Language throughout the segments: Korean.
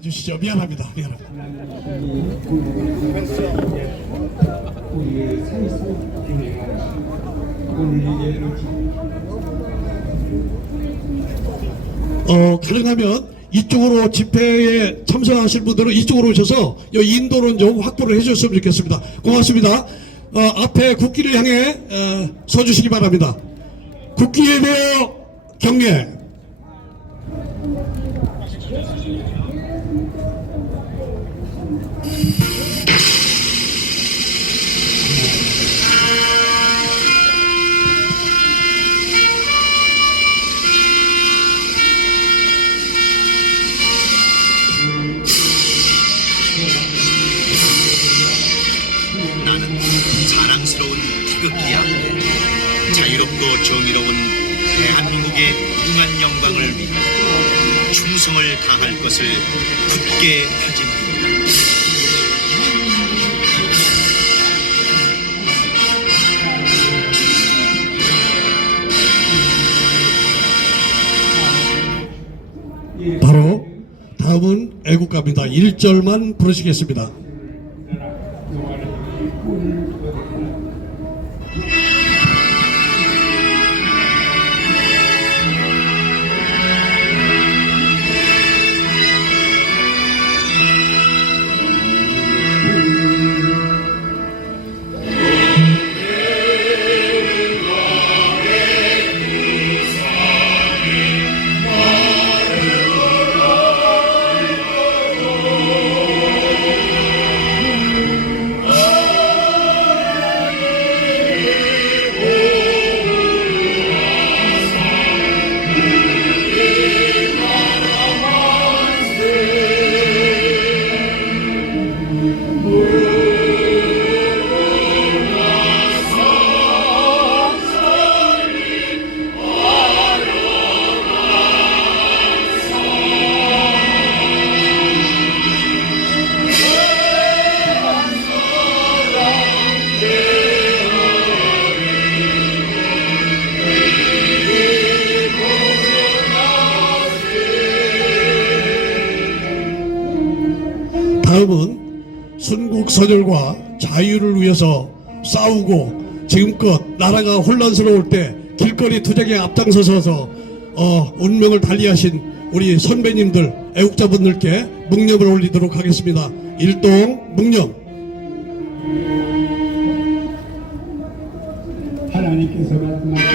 주시죠. 미안합니다. 가능하면 이쪽으로 집회에 참석하실 분들은 이쪽으로 오셔서 이 인도는 좀 확보를 해주셨으면 좋겠습니다. 고맙습니다. 앞에 국기를 향해 서주시기 바랍니다. 국기에 대하여 경례. 나는 자랑스러운 태극기야. 자유롭고 정의로운 대한민국의 무궁한 영광을 위해 충성을 다할 것을 굳게 다짐한다. 바로 다음은 애국가입니다. 1절만 부르시겠습니다. 다음은 순국선열과 자유를 위해서 싸우고 지금껏 나라가 혼란스러울 때 길거리 투쟁에 앞장서서 운명을 달리하신 우리 선배님들 애국자분들께 묵념을 올리도록 하겠습니다. 일동 묵념. 하나님께서 말씀하신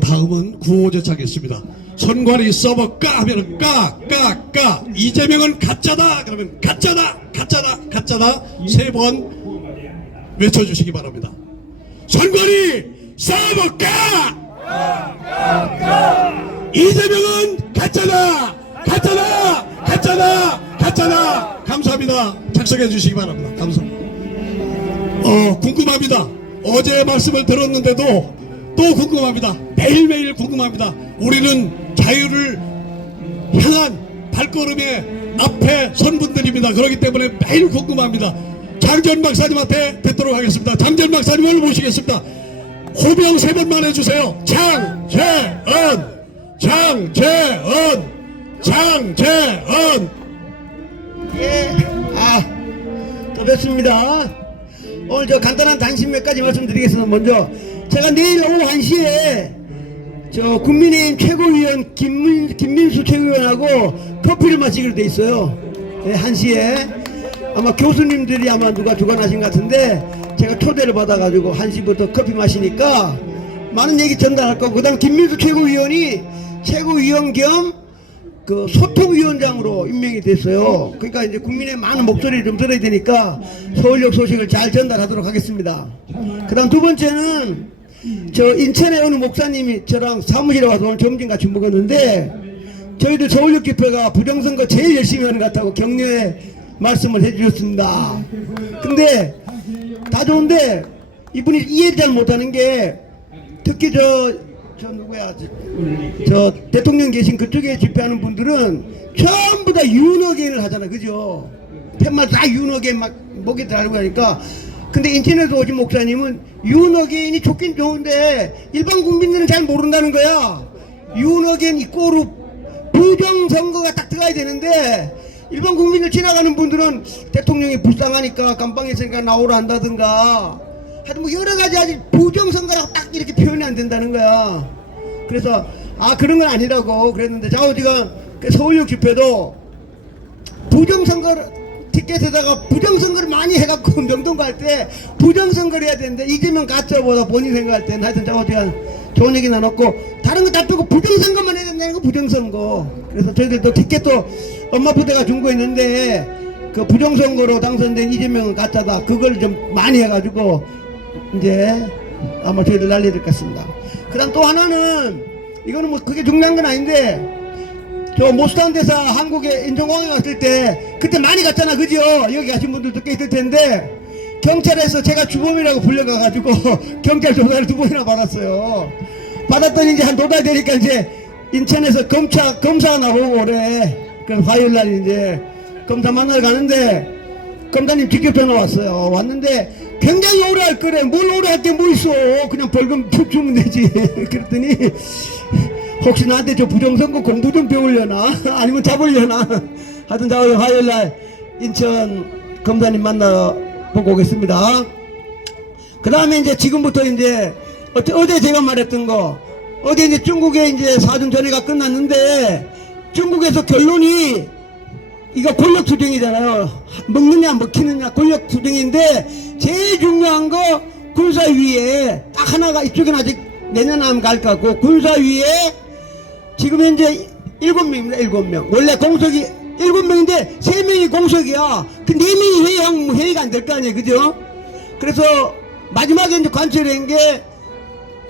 다음은 구호제차겠습니다. 선관위 서버 까 하면 까 이재명은 가짜다 그러면 가짜다 세 번 외쳐주시기 바랍니다. 선관위 서버 까 이재명은 가짜다 감사합니다. 작성해 주시기 바랍니다. 감사합니다. 궁금합니다. 어제 말씀을 들었는데도 또 궁금합니다. 매일매일 궁금합니다. 우리는 자유를 향한 발걸음의 앞에 선 분들입니다. 그렇기 때문에 매일 궁금합니다. 장전 박사님한테 듣도록 하겠습니다. 장전 박사님을 모시겠습니다. 호명 3번만 해주세요. 장재은. 예, 또 뵙습니다. 오늘 간단한 단신 몇 가지 말씀드리겠습니다. 먼저 제가 내일 오후 1시에 저 국민의힘 최고위원 김민수 최고위원하고 커피를 마시기로 돼 있어요. 네, 1시에. 아마 교수님들이 아마 누가 주관하신 것 같은데 제가 초대를 받아가지고 1시부터 커피 마시니까 많은 얘기 전달할 거고, 그 다음 김민수 최고위원이 최고위원 겸 그 소통위원장으로 임명이 됐어요. 그러니까 이제 국민의 많은 목소리를 좀 들어야 되니까 서울역 소식을 잘 전달하도록 하겠습니다. 그 다음 두 번째는 저 인천의 어느 목사님이 저랑 사무실에 와서 오늘 점심 같이 먹었는데 저희들 서울역 집회가 부정선거 제일 열심히 하는 것 같다고 격려의 말씀을 해주셨습니다. 근데 다 좋은데 이분이 이해를 잘 못하는 게 특히 저 누구야 저 대통령 계신 그쪽에 집회하는 분들은 전부 다 윤어게인을 하잖아, 그죠? 팻말 다 윤어게인 막 목에 달고 하니까. 근데 인천에서 오신 목사님은 윤어게인이 좋긴 좋은데 일반 국민들은 잘 모른다는 거야. 윤어게인 이꼬르 부정선거가 딱 들어가야 되는데 일반 국민들 지나가는 분들은 대통령이 불쌍하니까 감방에 있으니까 나오라 한다든가 하여튼 뭐 여러 가지 아직 부정선거라고 딱 이렇게 표현이 안 된다는 거야. 그래서 그런 건 아니라고 그랬는데 좌우지간 서울역 집회도 부정선거 티켓에다가 부정선거를 많이 해갖고 명동 갈 때 부정선거를 해야 되는데 이재명 가짜보다 본인 생각할 때는 하여튼 좌우지간 좋은 얘기 나눴고 다른 거 다 빼고 부정선거만 해야 된다는 거. 부정선거. 그래서 저희들도 티켓도 엄마 부대가 준 거 있는데 그 부정선거로 당선된 이재명은 가짜다. 그걸 좀 많이 해가지고 이제 아마 저희들 난리 될 것 같습니다. 그 다음 또 하나는 이거는 뭐 그게 중요한 건 아닌데 저 모스타운 대사 한국에 인천공항에 갔을 때 그때 많이 갔잖아, 그죠? 여기 가신 분들도 꽤 있을 텐데 경찰에서 제가 주범이라고 불려가가지고 경찰 조사를 2번이나 받았어요. 받았더니 이제 한 2달 되니까 이제 인천에서 검사가 나오고 그래. 그래서 화요일날 이제 검사 만나러 가는데 검사님 직접 전화 왔어요. 왔는데 굉장히 오래 할 거래. 뭘 오래 할 게 뭐 있어. 그냥 벌금 주면 되지. 그랬더니 혹시 나한테 저 부정선거 공부 좀 배우려나? 아니면 잡으려나? 하여튼 화요일날 인천 검사님 만나 보고 오겠습니다. 그 다음에 이제 지금부터 이제 어제 제가 말했던 거, 어제 이제 중국에 이제 사전 전회가 끝났는데 중국에서 결론이 이거 권력투쟁이잖아요. 먹느냐 먹히느냐 권력투쟁인데 제일 중요한 거 군사위에 딱 하나가, 이쪽은 아직 내년 하면 갈 것 같고, 군사위에 지금 현재 7명입니다. 7명. 원래 공석이 7명인데 3명이 공석이야. 그 4명이 회의하면 회의가 안 될 거 아니에요, 그죠? 그래서 마지막에 이제 관철한 게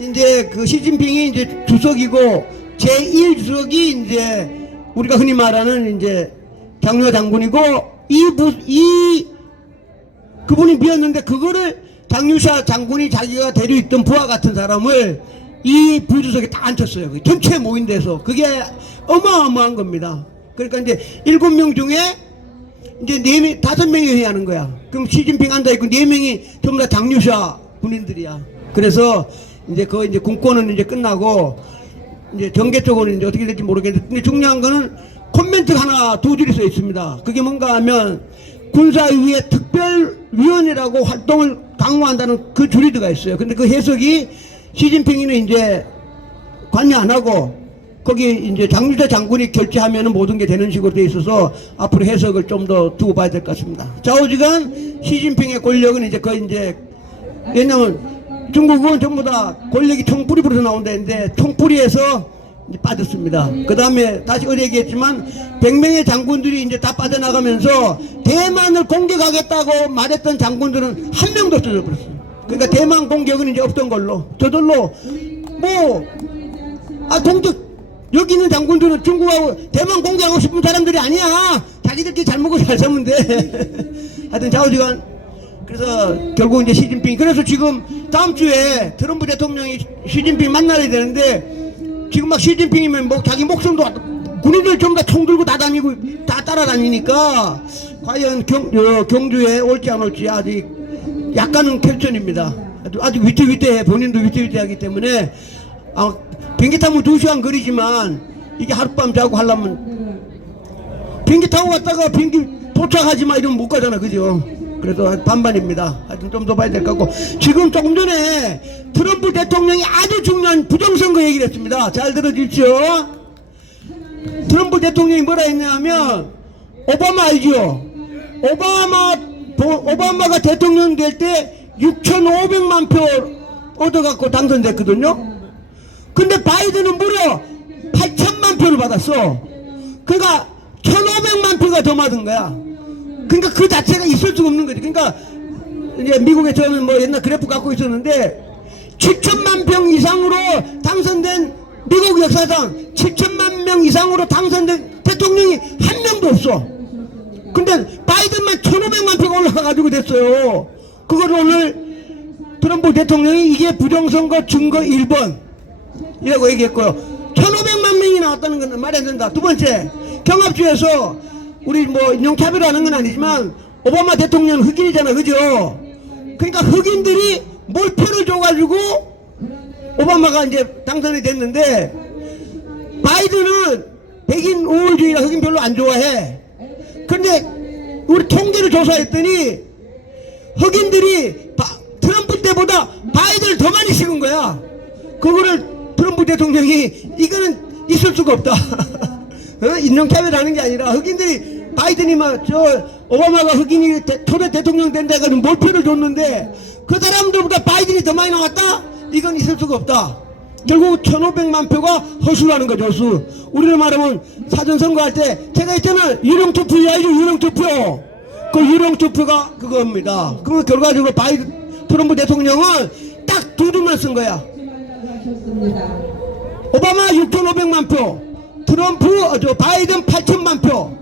이제 그 시진핑이 이제 주석이고 제1주석이 이제 우리가 흔히 말하는 이제 장려 장군이고 그분이 비었는데 그거를 장유샤 장군이 자기가 데려있던 부하 같은 사람을 이 부주석에 딱 앉혔어요. 전체 모인 데서. 그게 어마어마한 겁니다. 그러니까 이제 7명 중에 이제 5명이 회의하는 거야. 그럼 시진핑 앉아있고 4명이 전부 다 장유샤 군인들이야. 그래서 이제 그 이제 군권은 이제 끝나고 이제 정계 쪽으로는 이제 어떻게 될지 모르겠는데, 근데 중요한 거는 코멘트 하나 2줄이 써 있습니다. 그게 뭔가 하면 군사위의 특별위원회라고 활동을 강화한다는 그 줄이 들어가 있어요. 근데 그 해석이 시진핑이는 이제 관여 안 하고 거기 이제 장유자 장군이 결재하면 모든 게 되는 식으로 돼 있어서 앞으로 해석을 좀 더 두고 봐야 될 것 같습니다. 좌우지간 시진핑의 권력은 이제 거의 이제, 왜냐면 중국은 전부 다 권력이 총뿌리 부러져 나온다는데 총뿌리에서 이제 빠졌습니다. 그 다음에 다시 어제 얘기했지만 100명의 장군들이 이제 다 빠져나가면서 대만을 공격하겠다고 말했던 장군들은 한 명도 없어져 버렸어요. 그러니까 대만 공격은 이제 없던 걸로, 저절로 공격, 여기 있는 장군들은 중국하고 대만 공격하고 싶은 사람들이 아니야. 자기들끼리 잘 먹고 잘 살면 돼. 하여튼 좌우지간. 그래서 결국 이제 시진핑, 그래서 지금 다음 주에 트럼프 대통령이 시진핑 만나야 되는데 지금 막 시진핑이면 뭐 자기 목숨도 군인들 좀 다 총 들고 다 다니고 다 따라다니니까 과연 경주에 올지 안 올지 아직 약간은 퀘스천입니다. 아직 위태위태해. 본인도 위태위태하기 때문에 비행기 타면 2시간 거리지만 이게 하룻밤 자고 하려면 비행기 타고 갔다가 비행기 도착하지 마 이러면 못 가잖아, 그죠? 그래서 반반입니다. 하여튼 좀 더 봐야 될 것 같고, 지금 조금 전에 트럼프 대통령이 아주 중요한 부정선거 얘기를 했습니다. 잘 들어주십시오. 트럼프 대통령이 뭐라 했냐면, 오바마 알죠? 오바마가 대통령 될 때 6,500만 표 얻어갖고 당선됐거든요. 근데 바이든은 무려 8천만 표를 받았어. 그러니까 1,500만 표가 더 받은 거야. 그러니까 그 자체가 있을 수가 없는 거지. 그러니까 이제 미국에 저는 뭐 옛날 그래프 갖고 있었는데 7천만 명 이상으로 당선된 미국 역사상 7천만 명 이상으로 당선된 대통령이 한 명도 없어. 근데 바이든만 1,500만 표가 올라가가지고 됐어요. 그걸 오늘 트럼프 대통령이 이게 부정선거 증거 1번 이라고 얘기했고요. 1,500만 명이 나왔다는 건 말이 안 된다. 두 번째, 경합주에서 우리 뭐 인종차별하는 건 아니지만 오바마 대통령은 흑인이잖아, 그죠? 그러니까 흑인들이 몰표를 줘가지고 오바마가 이제 당선이 됐는데, 바이든은 백인 우월주의라 흑인 별로 안 좋아해. 근데 우리 통계를 조사했더니 흑인들이 트럼프 때보다 바이든을 더 많이 찍은 거야. 그거를 트럼프 대통령이 이거는 있을 수가 없다. 인종차별하는 게 아니라 흑인들이 바이든이 오바마가 흑인이 초대 대통령 된다 해가지고 몰표를 줬는데 그 사람들보다 바이든이 더 많이 나왔다? 이건 있을 수가 없다. 결국 1,500만 표가 허수라는 거죠, 허수. 우리로 말하면 사전선거할 때 제가 있잖아, 유령투표 알죠? 유령투표. 그 유령투표가 그겁니다. 그 결과적으로 트럼프 대통령은 딱 두 줄만 쓴 거야. 오바마 6,500만 표, 바이든 8천만 표.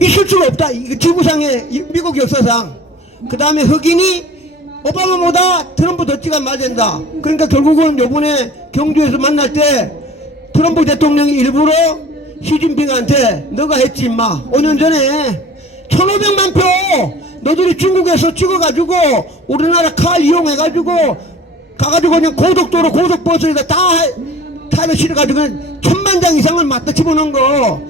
있을 수가 없다. 이거 지구상의 미국 역사상. 그 다음에 흑인이 오바마보다 트럼프 더 찍어 맞아야 된다. 그러니까 결국은 요번에 경주에서 만날 때 트럼프 대통령이 일부러 시진핑한테 너가 했지 임마. 5년 전에 1,500만 표 너들이 중국에서 찍어가지고 우리나라 칼 이용해가지고 가가지고 그냥 고속도로 고속버스에다 다 타를 실어가지고 1,000만 장 이상을 맞다 집어넣은 거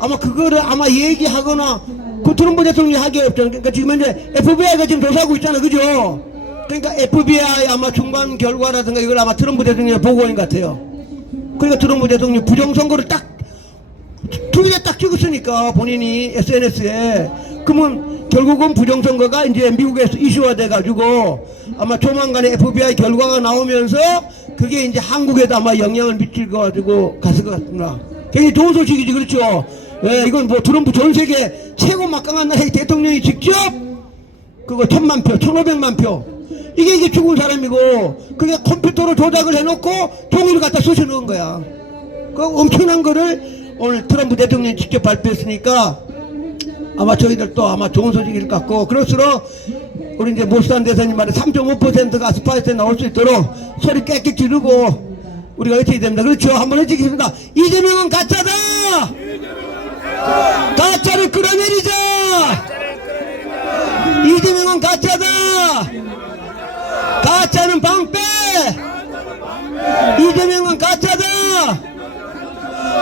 아마 그거를 아마 얘기하거나 그 트럼프 대통령이 하기 없잖아. 그러니까 지금 현재 FBI가 지금 조사하고 있잖아, 그죠? 그러니까 FBI 아마 중간 결과라든가 이걸 아마 트럼프 대통령이 보고한 것 같아요. 그러니까 트럼프 대통령이 부정선거를 딱 트윗에 딱 찍었으니까 본인이 SNS에 그러면 결국은 부정선거가 이제 미국에서 이슈화 돼가지고 아마 조만간에 FBI 결과가 나오면서 그게 이제 한국에도 아마 영향을 미칠 거 가지고 갔을 것 같습니다. 굉장히 좋은 소식이지, 그렇죠? 예, 이건 뭐 트럼프 전 세계 최고 막강한 나라의 대통령이 직접 그거 1,000만 표, 1,500만 표. 이게 이제 죽은 사람이고 그게 컴퓨터로 조작을 해놓고 종이를 갖다 쑤셔 넣은 거야. 그 엄청난 거를 오늘 트럼프 대통령이 직접 발표했으니까 아마 저희들도 아마 좋은 소식일 것 같고, 그럴수록 우리 이제 모스탄 대사님 말에 3.5%가 스파이스에 나올 수 있도록 소리 깨끗이 지르고 우리가 외쳐야 됩니다. 그렇죠? 한번 외치겠습니다. 이재명은 가짜다! 가짜를 끌어내리자! 이재명은 가짜다! 가짜는 방패! 이재명은 가짜다!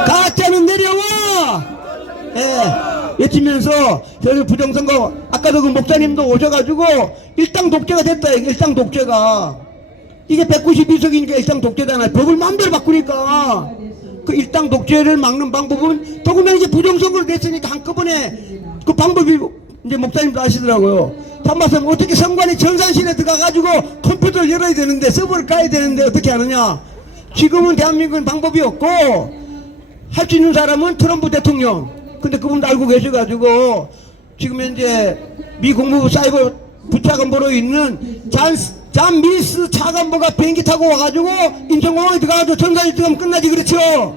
가짜는 내려와! 예. 외치면서 저희 부정선거 아까도 그 목사님도 오셔가지고 일당 독재가 됐다. 일당 독재가 이게 192석이니까 일당 독재잖아요. 법을 마음대로 바꾸니까 그 일당 독재를 막는 방법은 더군다나 이제 부정선거를 냈으니까 한꺼번에 그 방법이 이제 목사님도 아시더라고요. 판말씀 어떻게 선관위 전산실에 들어가가지고 컴퓨터를 열어야 되는데 서버를 까야 되는데 어떻게 하느냐. 지금은 대한민국은 방법이 없고 할 수 있는 사람은 트럼프 대통령. 근데 그분도 알고 계셔가지고 지금 현재 미 국무부 사이버 부차관보로 있는 잔 밀스 차관보가 비행기 타고 와가지고 인천공항에 들어가가지고 전산이 들어가면 끝나지, 그렇죠?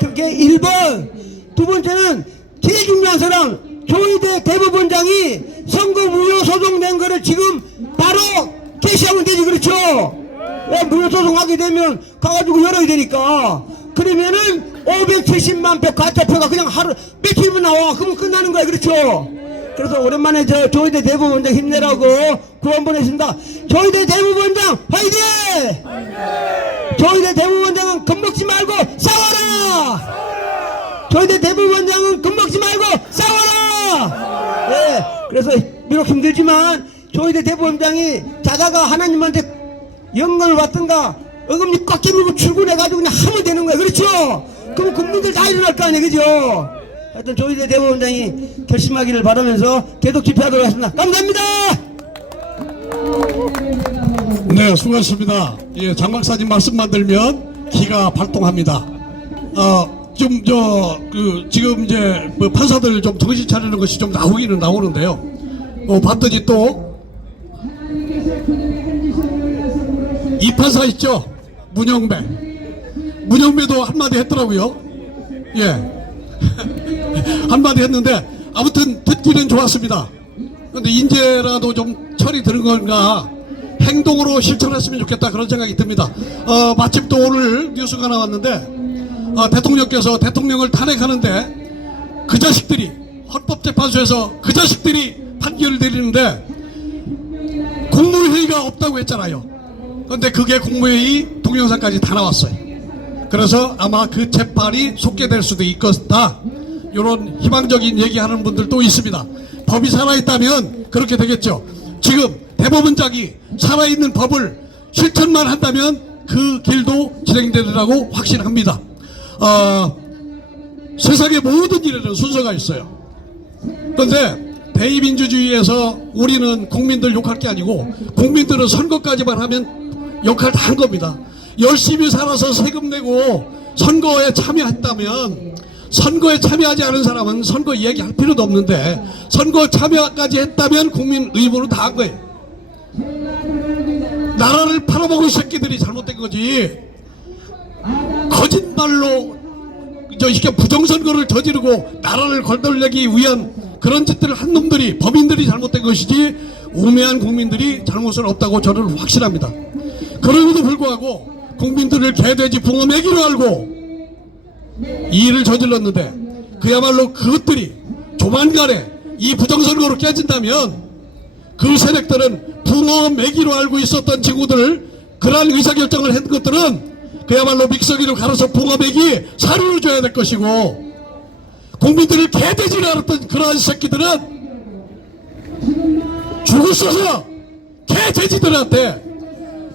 그게 1번. 두 번째는 제일 중요한 사람 조희대 대법원장이 선거 무효 소송된 거를 지금 바로 개시하면 되지, 그렇죠? 무효 소송하게 되면 가가지고 열어야 되니까. 그러면은 570만 표 가짜표가 그냥 하루 며칠이면 나와. 그러면 끝나는 거야, 그렇죠? 그래서 오랜만에 저 조희대 대법원장 힘내라고 구원 보냈습니다. 조희대 대법원장 화이팅! 조희대 대법원장은 겁먹지 말고 싸워라! 조희대 대법원장은 겁먹지 말고 싸워라! 네, 그래서 비록 힘들지만 조희대 대법원장이 자다가 하나님한테 영광을 받든가 어금니 꽉 깨물고 출근해가지고 그냥 하면 되는 거야. 그렇죠? 그럼 국민들 다 일어날 거 아니에요. 그죠? 하여튼 조희대 대법원장이 결심하기를 바라면서 계속 집회하도록 하겠습니다. 감사합니다. 네, 수고하셨습니다. 예, 장 박사님 말씀만 들면 기가 발동합니다. 지금 이제 뭐 판사들 좀 정신 차리는 것이 좀 나오기는 나오는데요. 봤더니 또 이 판사 있죠? 문영배도 한마디 했더라고요. 예. 한마디 했는데 아무튼 듣기는 좋았습니다. 근데 인제라도 좀 철이 드는 건가 행동으로 실천했으면 좋겠다 그런 생각이 듭니다. 마침 또 오늘 뉴스가 나왔는데 대통령께서 대통령을 탄핵하는데 그 자식들이 헌법재판소에서 그 자식들이 판결을 내리는데 국무회의가 없다고 했잖아요. 그런데 그게 국무회의 동영상까지 다 나왔어요. 그래서 아마 그 재판이 속개될 수도 있겠다 이런 희망적인 얘기하는 분들도 있습니다. 법이 살아있다면 그렇게 되겠죠. 지금 대법원장이 살아있는 법을 실천만 한다면 그 길도 진행되리라고 확신합니다. 세상의 모든 일에는 순서가 있어요. 그런데 대의민주주의에서 우리는 국민들 욕할 게 아니고 국민들은 선거까지만 하면 역할 다 한 겁니다. 열심히 살아서 세금 내고 선거에 참여했다면 선거에 참여하지 않은 사람은 선거 얘기할 필요도 없는데 선거 참여까지 했다면 국민 의무로 다 한 거예요. 나라를 팔아먹은 새끼들이 잘못된 거지. 거짓말로 이렇게 부정선거를 저지르고 나라를 걸돌려기 위한 그런 짓들을 한 놈들이 법인들이 잘못된 것이지 우매한 국민들이 잘못은 없다고 저는 확신합니다. 그럼에도 불구하고 국민들을 개돼지 붕어 매기로 알고 이 일을 저질렀는데 그야말로 그것들이 조만간에 이 부정선거로 깨진다면 그 세력들은 붕어 매기로 알고 있었던 친구들 그러한 의사결정을 한 것들은 그야말로 믹서기를 갈아서 붕어 매기 사료를 줘야 될 것이고 국민들을 개돼지로 알았던 그러한 새끼들은 죽었어서 개돼지들한테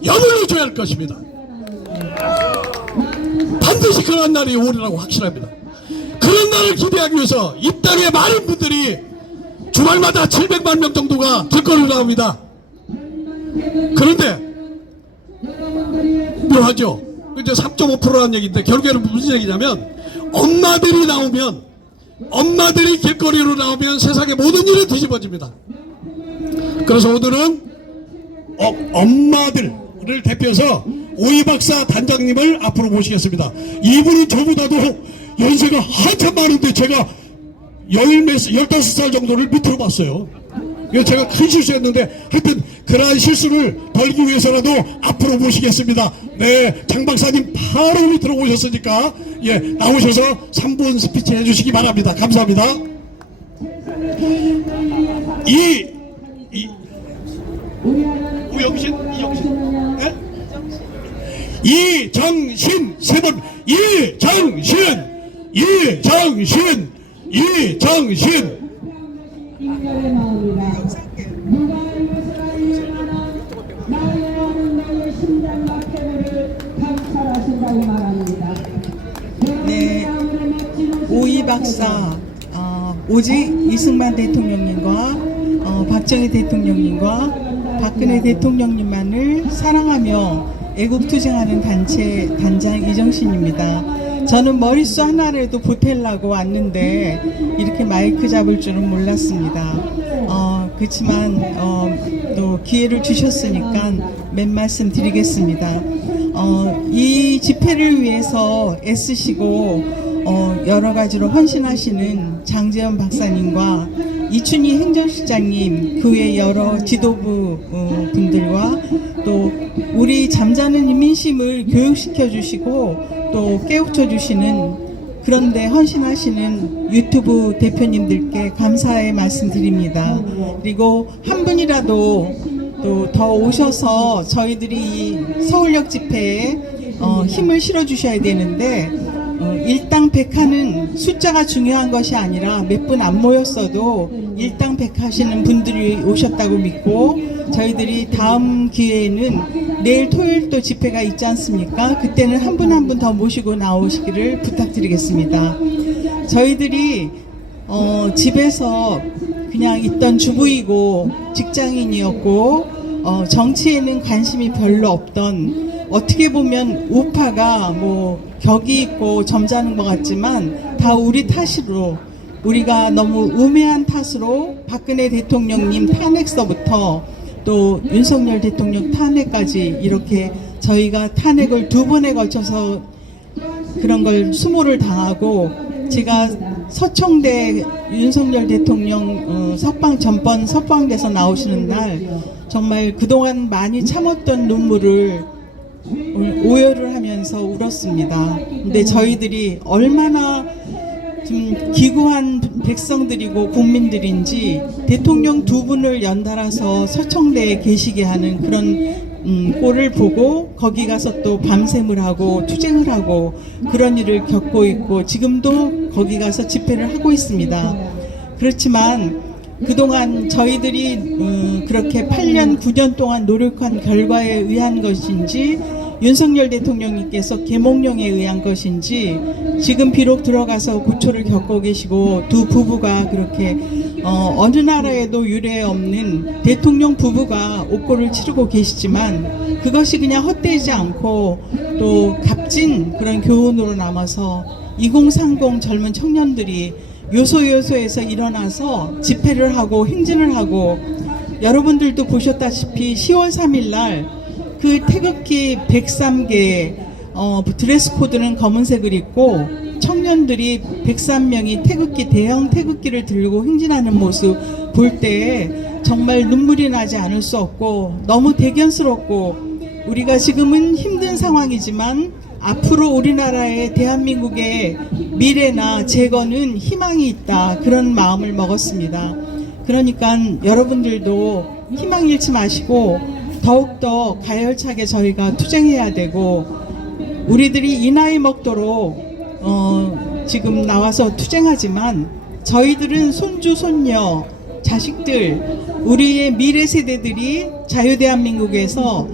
여물로 줘야 할 것입니다. 반드시 그런 날이 오리라고 확신합니다. 그런 날을 기대하기 위해서 이 땅에 많은 분들이 주말마다 700만 명 정도가 길거리로 나옵니다. 그런데 묘하죠. 이제 3.5%라는 얘기인데 결국에는 무슨 얘기냐면 엄마들이 길거리로 나오면 세상의 모든 일이 뒤집어집니다. 그래서 오늘은 엄마들을 대표해서 오이 박사 단장님을 앞으로 모시겠습니다. 이분은 저보다도 연세가 한참 많은데 제가 15살 정도를 밑으로 봤어요. 그래서 제가 큰 실수했는데 하여튼 그러한 실수를 덜기 위해서라도 앞으로 모시겠습니다. 네, 장 박사님 바로 밑으로 오셨으니까 예, 나오셔서 3분 스피치 해주시기 바랍니다. 감사합니다. 이정신 네? 이정신 세 번 이정신 인간의 마음이다. 누가 이것을 알려하나 나의 아는 나의 심장과 폐를 감찰하신다고 말합니다. 네, 오이 박사 오직 이승만 대통령님과 박정희 대통령님과 박근혜 대통령님만을 사랑하며 애국투쟁하는 단체 단장 이정신입니다. 저는 머릿수 하나라도 보태려고 왔는데 이렇게 마이크 잡을 줄은 몰랐습니다. 그렇지만 또 기회를 주셨으니까 몇 말씀 드리겠습니다. 이 집회를 위해서 애쓰시고 여러 가지로 헌신하시는 장재현 박사님과 이춘희 행정실장님, 그 외 여러 지도부 분들과 또 우리 잠자는 민심을 교육시켜 주시고 또 깨우쳐 주시는 그런데 헌신하시는 유튜브 대표님들께 감사의 말씀드립니다. 그리고 한 분이라도 또 더 오셔서 저희들이 이 서울역 집회에 힘을 실어 주셔야 되는데 일당백하는 숫자가 중요한 것이 아니라 몇 분 안 모였어도 일당백하시는 분들이 오셨다고 믿고, 저희들이 다음 기회에는 내일 토요일 또 집회가 있지 않습니까? 그때는 한 분 한 분 더 모시고 나오시기를 부탁드리겠습니다. 저희들이 집에서 그냥 있던 주부이고 직장인이었고 정치에는 관심이 별로 없던, 어떻게 보면 우파가 뭐 격이 있고 점잖은 것 같지만 다 우리 탓으로, 우리가 너무 우매한 탓으로 박근혜 대통령님 탄핵서부터 또 윤석열 대통령 탄핵까지 이렇게 저희가 탄핵을 2번에 걸쳐서 그런 걸 수모를 당하고, 제가 서청대 윤석열 대통령 전번 석방돼서 나오시는 날 정말 그동안 많이 참았던 눈물을 오열을 하면서 울었습니다. 근데 저희들이 얼마나 좀 기구한 백성들이고 국민들인지 대통령 2분을 연달아서 서청대에 계시게 하는 그런 꼴을 보고 거기 가서 또 밤샘을 하고 투쟁을 하고 그런 일을 겪고 있고, 지금도 거기 가서 집회를 하고 있습니다. 그렇지만 그동안 저희들이 그렇게 8년 9년 동안 노력한 결과에 의한 것인지, 윤석열 대통령님께서 계몽령에 의한 것인지, 지금 비록 들어가서 고초를 겪고 계시고 두 부부가 그렇게 어느 나라에도 유례 없는 대통령 부부가 옥고를 치르고 계시지만, 그것이 그냥 헛되지 않고 또 값진 그런 교훈으로 남아서 2030 젊은 청년들이 요소요소에서 일어나서 집회를 하고 행진을 하고, 여러분들도 보셨다시피 10월 3일 날 그 태극기 103개 드레스 코드는 검은색을 입고 청년들이 103명이 태극기, 대형 태극기를 들고 행진하는 모습 볼 때 정말 눈물이 나지 않을 수 없고 너무 대견스럽고, 우리가 지금은 힘든 상황이지만 앞으로 우리나라의 대한민국의 미래나 재건은 희망이 있다, 그런 마음을 먹었습니다. 그러니까 여러분들도 희망 잃지 마시고 더욱더 가열차게 저희가 투쟁해야 되고, 우리들이 이 나이 먹도록 지금 나와서 투쟁하지만 저희들은 손주 손녀 자식들, 우리의 미래 세대들이 자유대한민국에서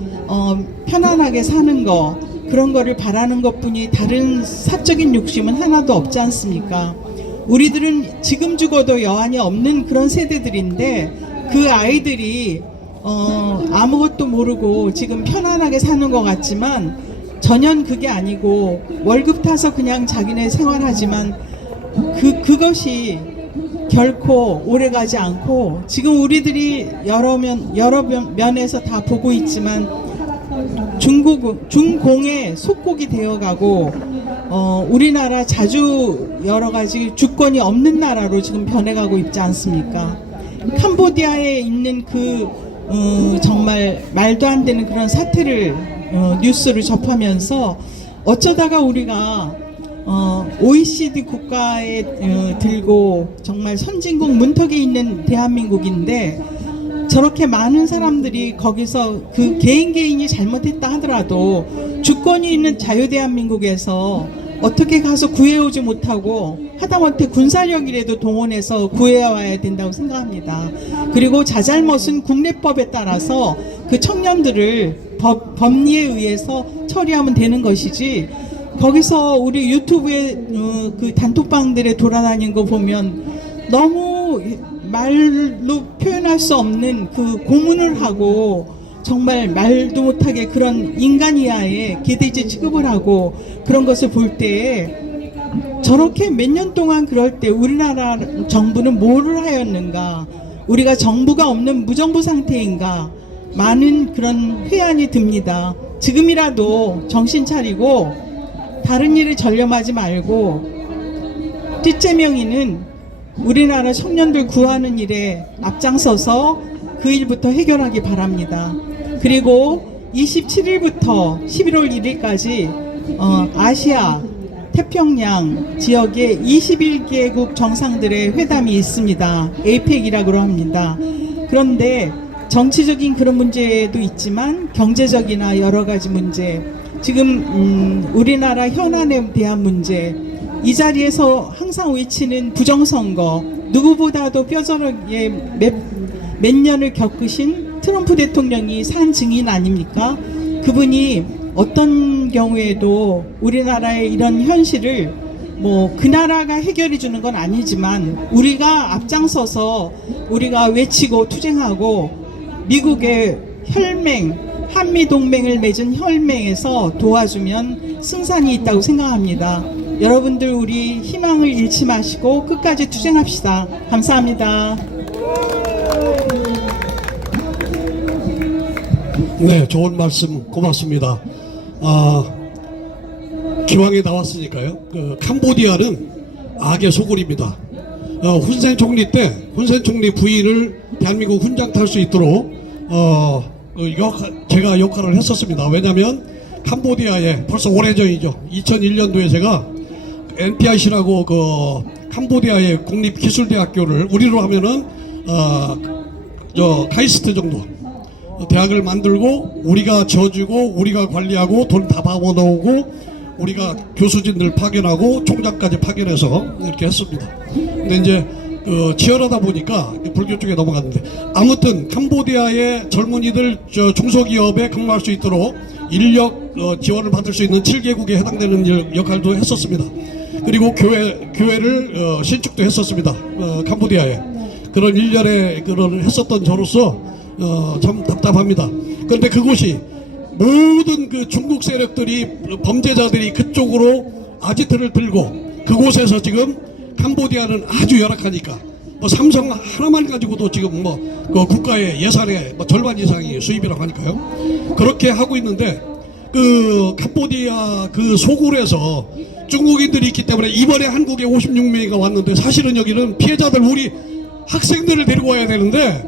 편안하게 사는 거, 그런 거를 바라는 것뿐이 다른 사적인 욕심은 하나도 없지 않습니까? 우리들은 지금 죽어도 여한이 없는 그런 세대들인데, 그 아이들이 아무것도 모르고 지금 편안하게 사는 것 같지만 전혀 그게 아니고, 월급 타서 그냥 자기네 생활하지만 그것이 결코 오래가지 않고, 지금 우리들이 여러 면에서 다 보고 있지만 중공의 속국이 되어가고, 우리나라 자주 여러 가지 주권이 없는 나라로 지금 변해가고 있지 않습니까? 캄보디아에 있는 정말 말도 안 되는 그런 사태를 뉴스를 접하면서 어쩌다가 우리가 OECD 국가에 들고 정말 선진국 문턱에 있는 대한민국인데, 저렇게 많은 사람들이 거기서 그 개인이 잘못했다 하더라도 주권이 있는 자유대한민국에서 어떻게 가서 구해오지 못하고 하다못해 군사력이라도 동원해서 구해와야 된다고 생각합니다. 그리고 자잘못은 국내법에 따라서 그 청년들을 법리에 의해서 처리하면 되는 것이지, 거기서 우리 유튜브에 그 단톡방들에 돌아다니는 거 보면 너무 말로 표현할 수 없는 그 고문을 하고 정말 말도 못하게 그런 인간 이하의 개돼지 취급을 하고 그런 것을 볼 때, 저렇게 몇 년 동안 그럴 때 우리나라 정부는 뭐를 하였는가, 우리가 정부가 없는 무정부 상태인가, 많은 그런 회한이 듭니다. 지금이라도 정신 차리고 다른 일에 전념하지 말고 띠째명이는 우리나라 청년들 구하는 일에 앞장서서 그 일부터 해결하기 바랍니다. 그리고 27일부터 11월 1일까지 아시아 태평양 지역에 21개국 정상들의 회담이 있습니다. 에이펙이라고 합니다. 그런데 정치적인 그런 문제도 있지만 경제적이나 여러 가지 문제, 지금 우리나라 현안에 대한 문제, 이 자리에서 항상 외치는 부정선거, 누구보다도 뼈저리게 몇 년을 겪으신 트럼프 대통령이 산 증인 아닙니까? 그분이 어떤 경우에도 우리나라의 이런 현실을 뭐 그 나라가 해결해 주는 건 아니지만 우리가 앞장서서 우리가 외치고 투쟁하고 미국의 혈맹, 한미동맹을 맺은 혈맹에서 도와주면 승산이 있다고 생각합니다. 여러분들 우리 희망을 잃지 마시고 끝까지 투쟁합시다. 감사합니다. 네, 좋은 말씀 고맙습니다. 기왕에 나왔으니까요. 캄보디아는 악의 소굴입니다. 훈센 총리 때 훈센 총리 부인을 대한민국 훈장 탈 수 있도록 제가 역할을 했었습니다. 왜냐하면 캄보디아에 벌써 오래전이죠. 2001년도에 제가 NPIC라고 캄보디아의 국립기술대학교를 우리로 하면은 카이스트 정도 대학을 만들고 우리가 져주고 우리가 관리하고 돈 다 받아놓고 우리가 교수진들 파견하고 총장까지 파견해서 이렇게 했습니다. 근데 이제 치열하다 보니까 불교 쪽에 넘어갔는데, 아무튼 캄보디아의 젊은이들 중소기업에 근무할 수 있도록 인력 지원을 받을 수 있는 7개국에 해당되는 역할도 했었습니다. 그리고 교회를 신축도 했었습니다. 캄보디아에. 그런 일련의 그런 했었던 저로서 참 답답합니다. 그런데 그곳이 모든 그 중국 세력들이, 범죄자들이 그쪽으로 아지트를 들고 그곳에서 지금 캄보디아는 아주 열악하니까 삼성 하나만 가지고도 지금 그 국가의 예산의 절반 이상이 수입이라고 하니까요. 그렇게 하고 있는데 그 캄보디아 그 소굴에서 중국인들이 있기 때문에 이번에 한국에 56명이 왔는데, 사실은 여기는 피해자들 우리 학생들을 데리고 와야 되는데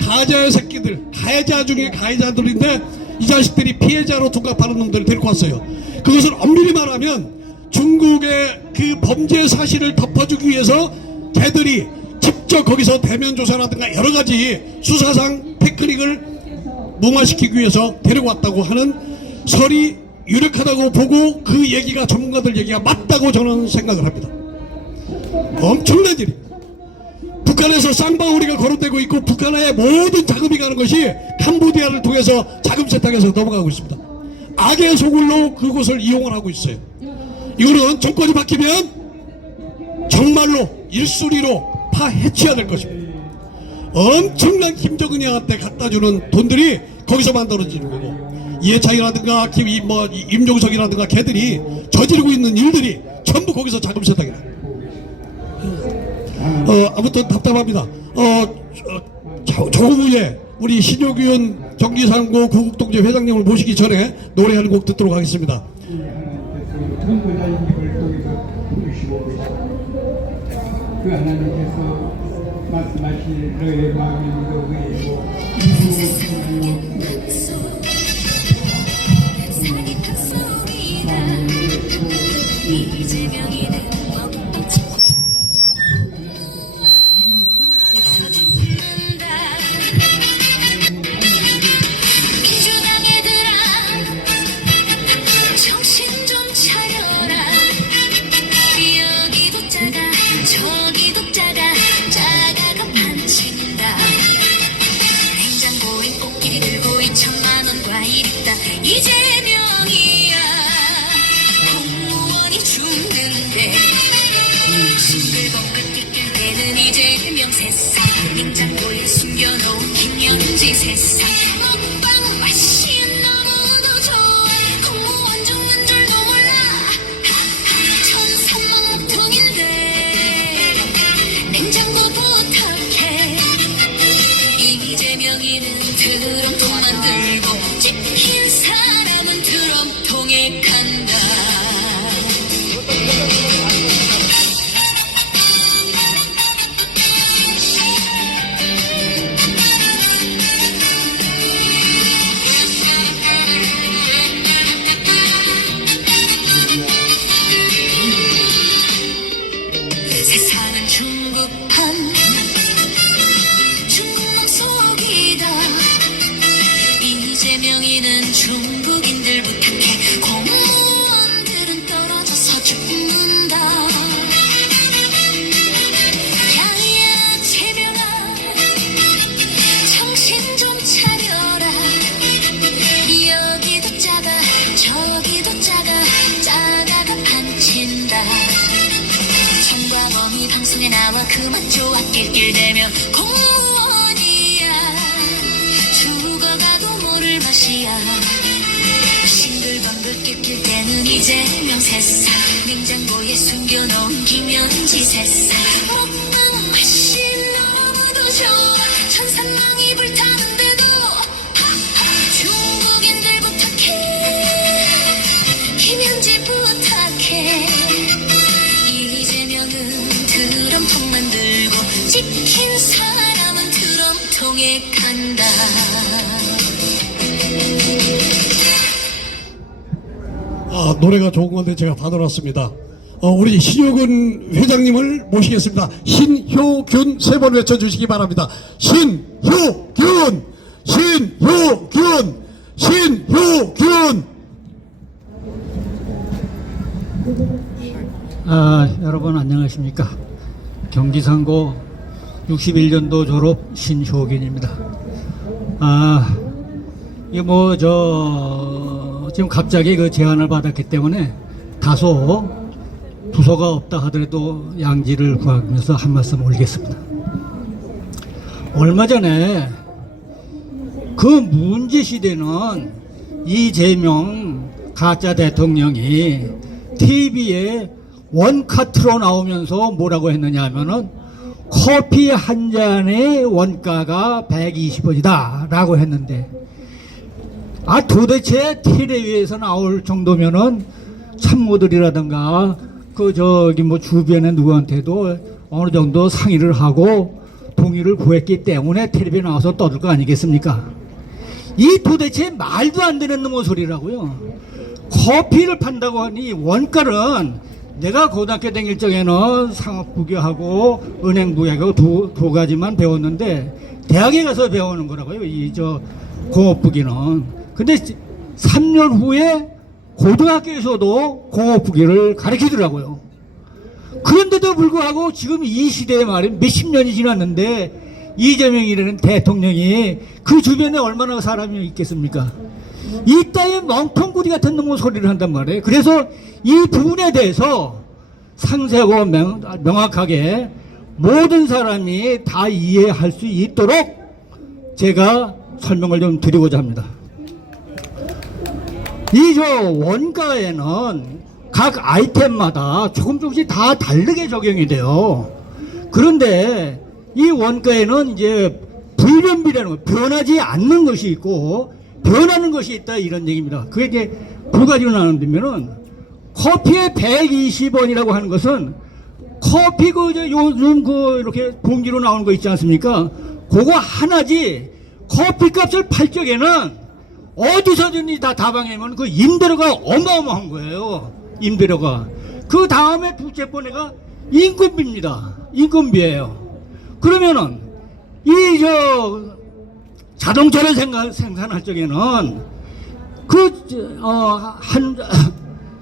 가해자의 새끼들, 가해자 중에 가해자들인데 이 자식들이 피해자로 둔갑하는 놈들을 데리고 왔어요. 그것을 엄밀히 말하면 중국의 그 범죄 사실을 덮어주기 위해서 걔들이 직접 거기서 대면 조사라든가 여러 가지 수사상 테크닉을 무마시키기 위해서 데리고 왔다고 하는 설이 유력하다고 보고, 그 얘기가 전문가들 얘기가 맞다고 저는 생각을 합니다. 엄청난 일입니다. 북한에서 쌍방울이가 거론되고 있고 북한의 모든 자금이 가는 것이 캄보디아를 통해서 자금 세탁해서 넘어가고 있습니다. 악의 소굴로 그곳을 이용을 하고 있어요. 이거는 정권이 바뀌면 정말로 일수리로 파헤쳐야 될 것입니다. 엄청난 김정은 형한테 갖다주는 돈들이 거기서 만들어지는 거고, 이해창이라든가 임종석이라든가 걔들이 저지르고 있는 일들이 전부 거기서 자금 세탁이다. 아무튼 답답합니다. 조금 후에 우리 신효균 정기상고 구국동제 회장님을 모시기 전에 노래 한 곡 듣도록 하겠습니다. 선거자님을 통해서 부르시고 그 하나님께서 말씀하신 너의 마음의 무덤이고 이재명이야 공무원이 죽는데 싱글벙글 뛸 때는 이재명 세상, 냉장고에 숨겨놓은 김연지 세상, 먹방 맛이 너무도 좋아 공무원 죽는 줄도 몰라 천상만통인데 냉장고 부탁해. 이재명이는 드럼통만 들고 찍힌 사람은 드럼통에 간다. 세상은 중국판 중국놈 속이다. 이재명이는 중국인들 부탁해 TV 방송에 나와 그만 좋아낄낄대며 공무원이야. 죽어가도 모를 맛이야. 싱글벙글 낄낄대는 이재명 새싹. 냉장고에 숨겨놓은 김현지 새싹. 먹방 맛이 너무도 좋아. 천산망이 불타는데도 중국인들 부탁해. 김현지 부탁해. 이재명은 드럼통만 들고 찍힌 사람은 드럼통에 간다. 노래가 좋은 건데 제가 받아놨습니다. 우리 신효균 회장님을 모시겠습니다. 신효균 세 번 외쳐주시기 바랍니다. 신효균, 신효균, 신효균. 여러분 안녕하십니까. 경기상고 61년도 졸업 신효균입니다. 이게 지금 갑자기 그 제안을 받았기 때문에 다소 부서가 없다 하더라도 양지를 구하면서 한 말씀 올리겠습니다. 얼마 전에 그 문제 시대는 이재명 가짜 대통령이 TV에 원카트로 나오면서 뭐라고 했느냐 하면은 커피 한 잔의 원가가 120원이다 라고 했는데, 도대체 텔레비에서 나올 정도면은 참모들이라든가 주변에 누구한테도 어느 정도 상의를 하고 동의를 구했기 때문에 텔레비에 나와서 떠들 거 아니겠습니까? 이 도대체 말도 안 되는 놈의 소리라고요. 커피를 판다고 하니 원가는 내가 고등학교 다닐 적에는 상업부교하고 은행부교하고 두 가지만 배웠는데 대학에 가서 배우는 거라고요. 공업부기는. 근데 3년 후에 고등학교에서도 공업부기를 가르치더라고요. 그런데도 불구하고 지금 이 시대에 말이야 몇십 년이 지났는데 이재명이라는 대통령이 그 주변에 얼마나 사람이 있겠습니까? 이따위 멍텅구리 같은 놈의 소리를 한단 말이에요. 그래서 이 부분에 대해서 상세하고 명확하게 모든 사람이 다 이해할 수 있도록 제가 설명을 좀 드리고자 합니다. 이 원가에는 각 아이템마다 조금씩 다 다르게 적용이 돼요. 그런데 이 원가에는 이제 불변비라는 거, 변하지 않는 것이 있고 변하는 것이 있다 이런 얘기입니다. 그게 이제 두 가지로 나눈다면은 커피에 120원이라고 하는 것은 커피 요즘 이렇게 봉지로 나오는 거 있지 않습니까? 그거 하나지 커피 값을 팔 적에는 어디서든지 다 다방이면 그 임대료가 어마어마한 거예요. 임대료가. 그 다음에 둘째 번째가 인건비입니다. 인건비예요. 그러면은 자동차를 생산할 적에는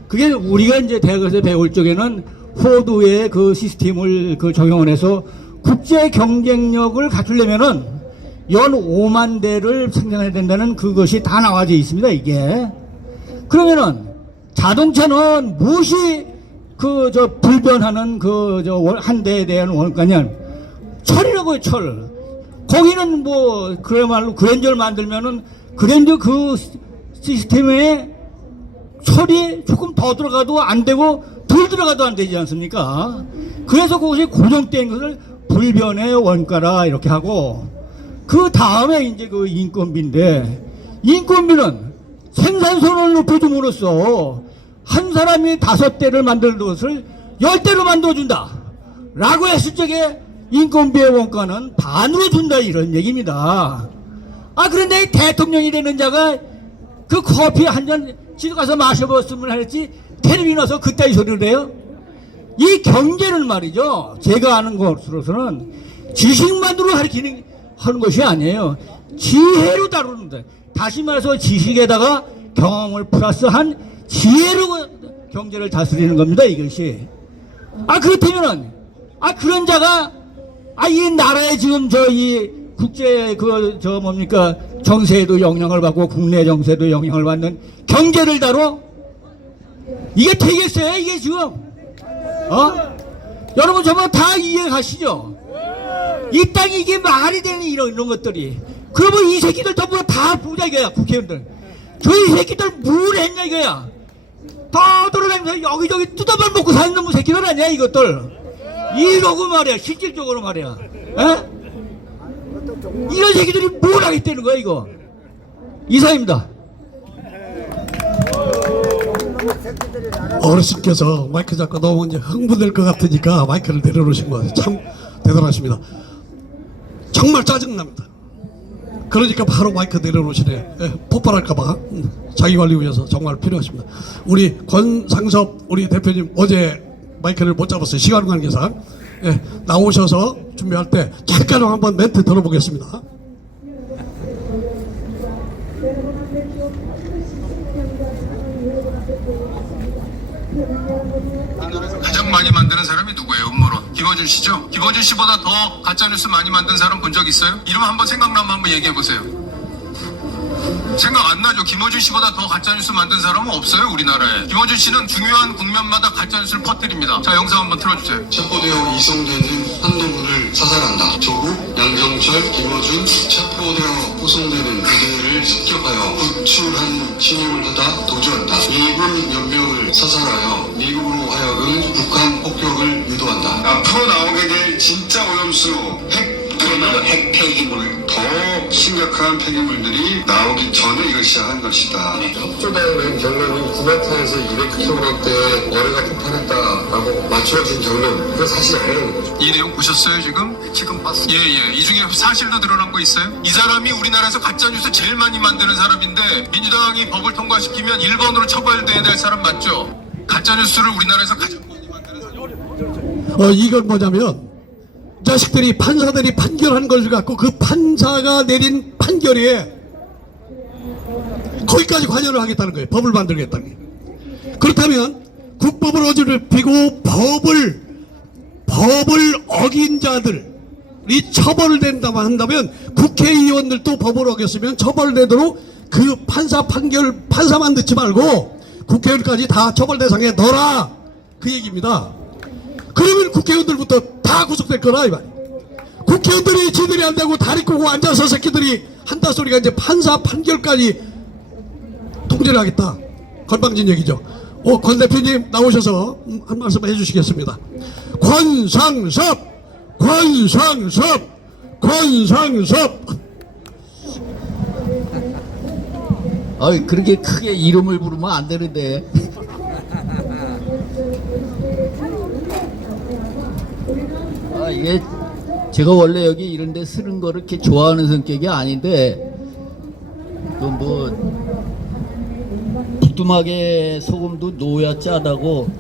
그게 우리가 이제 대학에서 배울 적에는 포드의 그 시스템을 적용을 해서 국제 경쟁력을 갖추려면은 연 5만 대를 생산해야 된다는 그것이 다 나와져 있습니다, 이게. 그러면은 자동차는 무엇이 불변하는 한 대에 대한 원가냐? 철이라고요, 철. 거기는 그야말로 그랜저를 만들면은 그랜저 그 시스템에 철이 조금 더 들어가도 안 되고 덜 들어가도 안 되지 않습니까? 그래서 그것이 고정된 것을 불변의 원가라 이렇게 하고, 그 다음에 이제 그 인건비인데, 인건비는 생산성을 높여줌으로써 한 사람이 5대를 만들 것을 10대로 만들어준다 라고 했을 적에 인건비의 원가는 반으로 준다 이런 얘기입니다. 그런데 대통령이라는 자가 그 커피 한 잔 집에 가서 마셔봤으면 했지 텔레비전 나서 그따위 소리를 해요? 이 경제는 말이죠, 제가 아는 것으로서는 지식만으로 하는 것이 아니에요. 지혜로 다루는데, 다시 말해서 지식에다가 경험을 플러스한 지혜로 경제를 다스리는 겁니다, 이것이. 그렇다면은 그런 자가 이 나라에 지금 이 국제 정세에도 영향을 받고 국내 정세도 영향을 받는 경제를 다뤄? 이게 되겠어요, 이게 지금? 여러분 저거 다 이해 가시죠? 이 땅이 이게 말이 되는 이런 것들이. 그러면 이 새끼들 전부 다 보자 이거야, 국회의원들. 저희 새끼들 뭘 했냐 이거야. 다 돌아다니면서 여기저기 뜯어만 먹고 사는 놈의 새끼들 아니야 이것들. 이러고 말이야, 실질적으로 말이야. 에? 이런 새끼들이 뭘 하겠다는 거야 이거. 이사입니다. 어르신께서 마이크 잡고 너무 이제 흥분될 것 같으니까 마이크를 내려놓으신 것 같아요. 참 대단하십니다. 정말 짜증납니다. 그러니까 바로 마이크 내려놓으시네. 예, 폭발할까봐 자기 관리 위해서 정말 필요하십니다. 우리 권상섭 우리 대표님 어제 마이크를 못 잡았어요. 시간 관계상. 예, 나오셔서 준비할 때 잠깐 한번 멘트 들어보겠습니다. 가장 많이 만드는 사람이 누구예요? 음모론 김어준 씨죠? 김어준 씨보다 더 가짜뉴스 많이 만든 사람 본 적 있어요? 이름 한번 생각나면 한번 얘기해보세요. 생각 안 나죠? 김어준 씨보다 더 가짜뉴스 만든 사람은 없어요 우리나라에. 김어준 씨는 중요한 국면마다 가짜뉴스를 퍼뜨립니다. 자, 영상 한번 틀어주세요. 체포되어 이송되는 한동훈을 사살한다. 조국, 양정철, 김어준 체포되어 구송되는 그들을 습격하여 구출한 신임을 하다 도주한다. 미군 몇 명을 사살하여 미국으로 하여금 북한 폭격을 유도한다. 앞으로 나오게 될 진짜 오염수 핵 폐기물, 더 심각한 폐기물들이 나오기 전에 이걸 시작한 것이다. 협조단은 결론은 900톤에서 200kg대 어뢰가 폭발했다라고 맞춰진 결론, 그게 사실 아니라는 거죠. 이 내용 보셨어요 지금? 지금 봤어요. 예예. 이 중에 사실도 드러난 거 있어요? 이 사람이 우리나라에서 가짜뉴스 제일 많이 만드는 사람인데 민주당이 법을 통과시키면 1번으로 처벌돼야 될 사람 맞죠? 가짜뉴스를 우리나라에서 가장 많이 만드는 사람. 이건 뭐냐면 자식들이 판사들이 판결한 걸 갖고 그 판사가 내린 판결에 거기까지 관여를 하겠다는 거예요. 법을 만들겠다는 거예요. 그렇다면 국법을 어지럽히고 법을 어긴 자들이 처벌된다고 한다면 국회의원들도 법을 어겼으면 처벌되도록 그 판사만 듣지 말고 국회의원까지 다 처벌 대상에 넣어라, 그 얘기입니다. 그러면 국회의원들부터 다 구속될 거라 이 말이에요. 국회의원들이 지들이 안 되고 다리 꼬고 앉아서 새끼들이 한다 소리가 이제 판사 판결까지 통제를 하겠다. 건방진 얘기죠. 권 대표님 나오셔서 한 말씀 해주시겠습니다. 권상섭 그렇게 크게 이름을 부르면 안 되는데. 이게 제가 원래 여기 이런 데 쓰는 거를 이렇게 좋아하는 성격이 아닌데, 또 부뚜막에 소금도 놓아야 짜다고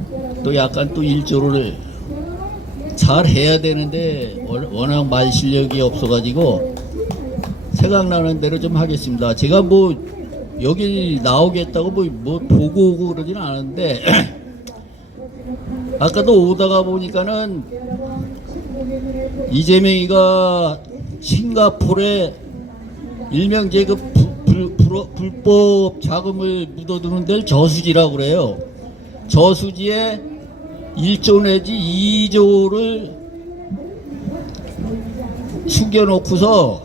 또 약간 또 일조를 잘 해야 되는데 워낙 말 실력이 없어가지고 생각나는 대로 좀 하겠습니다. 제가 여기 나오겠다고 뭐 보고 오고 그러지는 않았는데 아까도 오다가 보니까는 이재명이가 싱가포르에 일명제 그 불법 자금을 묻어두는 데를 저수지라고 그래요. 저수지에 1조 내지 2조를 숨겨놓고서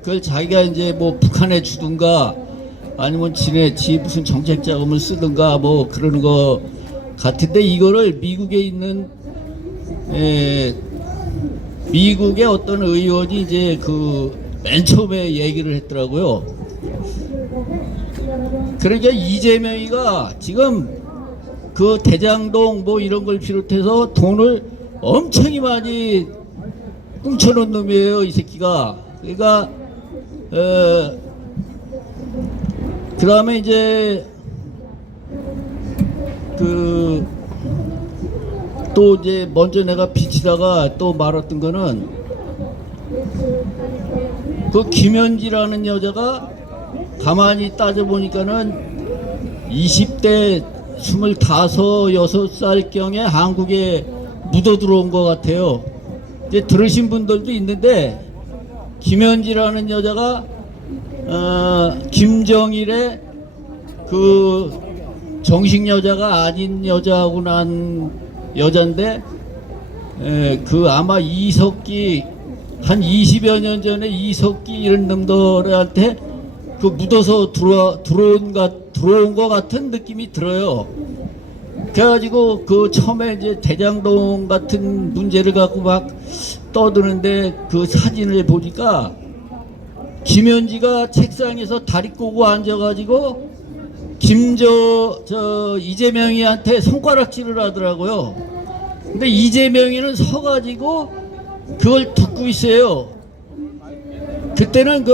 그걸 자기가 이제 뭐 북한에 주든가 아니면 지 무슨 정책 자금을 쓰든가 뭐 그러는 거 같은데, 이거를 미국에 있는 미국의 어떤 의원이 이제 맨 처음에 얘기를 했더라고요. 그러니까 이재명이가 지금 그 대장동 뭐 이런 걸 비롯해서 돈을 엄청 많이 뭉쳐놓은 놈이에요, 이 새끼가. 그러니까 그 다음에 이제 또 이제 먼저 내가 비치다가 또 말했던 거는 그 김현지라는 여자가 가만히 따져보니까는 20대 25, 6살 경에 한국에 묻어 들어온 것 같아요. 이제 들으신 분들도 있는데, 김현지라는 여자가 김정일의 정식 여자가 아닌 여자하고 난 여잔데, 그 아마 이석기 한 20여 년 전에 이석기 이런 놈들한테 그 묻어서 들어온 것 같은 느낌이 들어요. 그래가지고 그 처음에 이제 대장동 같은 문제를 갖고 막 떠드는데 그 사진을 보니까 김현지가 책상에서 다리 꼬고 앉아가지고 이재명이한테 손가락질을 하더라고요. 근데 이재명이는 서가지고 그걸 듣고 있어요. 그때는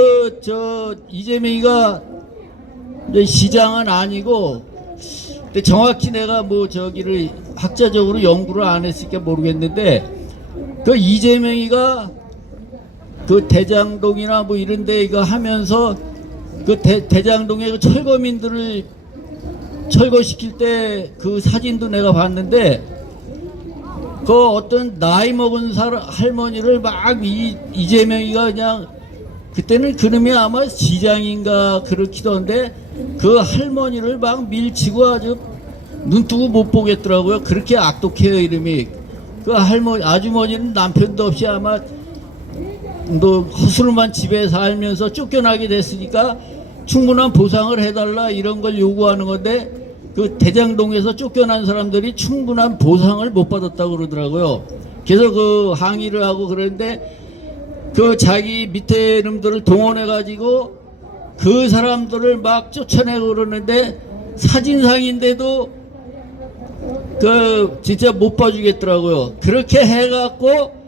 이재명이가 시장은 아니고, 근데 정확히 내가 뭐 저기를 학자적으로 연구를 안 했으니까 모르겠는데, 그 이재명이가 그 대장동이나 뭐 이런데 이거 하면서 그 대장동에 그 철거민들을 철거시킬 때 그 사진도 내가 봤는데, 그 어떤 나이 먹은 할머니를 막 이재명이가 그냥 그때는 그놈이 아마 시장인가 그렇기던데 그 할머니를 막 밀치고 아주 눈뜨고 못 보겠더라고요. 그렇게 악독해요, 이름이. 그 아주머니는 남편도 없이 아마 허술만 집에 살면서 쫓겨나게 됐으니까 충분한 보상을 해달라 이런 걸 요구하는 건데, 그 대장동에서 쫓겨난 사람들이 충분한 보상을 못 받았다고 그러더라고요. 그래서 그 항의를 하고 그러는데, 그 자기 밑에 놈들을 동원해가지고 그 사람들을 막 쫓아내고 그러는데, 사진상인데도 그 진짜 못 봐주겠더라고요. 그렇게 해갖고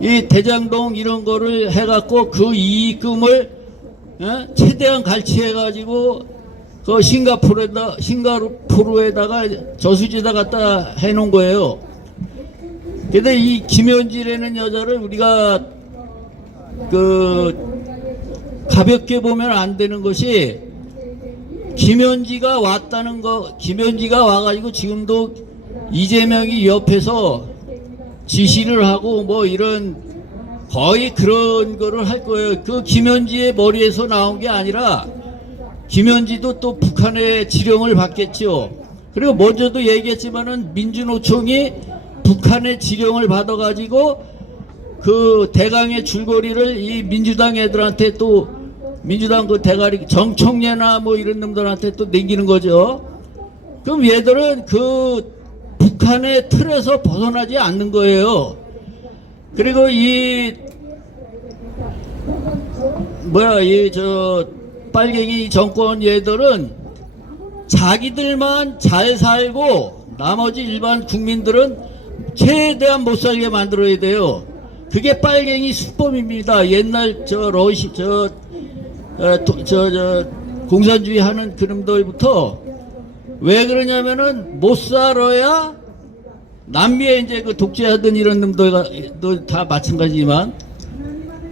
이 대장동 이런 거를 해갖고 그 이익금을 최대한 갈취해가지고 그 싱가포르에다가 저수지에다 갖다 해놓은 거예요. 근데 이 김현지라는 여자를 우리가 그 가볍게 보면 안 되는 것이, 김현지가 와가지고 지금도 이재명이 옆에서 지시를 하고 뭐 이런 거의 그런 거를 할 거예요. 그 김현지의 머리에서 나온 게 아니라 김현지도 또 북한의 지령을 받겠죠. 그리고 먼저도 얘기했지만은 민주노총이 북한의 지령을 받아가지고 그 대강의 줄거리를 이 민주당 애들한테 또 민주당 그 대가리 정청래나 뭐 이런 놈들한테 또 남기는 거죠. 그럼 얘들은 그 북한의 틀에서 벗어나지 않는 거예요. 그리고 이 빨갱이 정권 얘들은 자기들만 잘 살고 나머지 일반 국민들은 최대한 못 살게 만들어야 돼요. 그게 빨갱이 수법입니다. 옛날 공산주의 하는 그놈들부터 왜 그러냐면은 못 살아야, 남미에 이제 그 독재하던 이런 놈들 다 마찬가지지만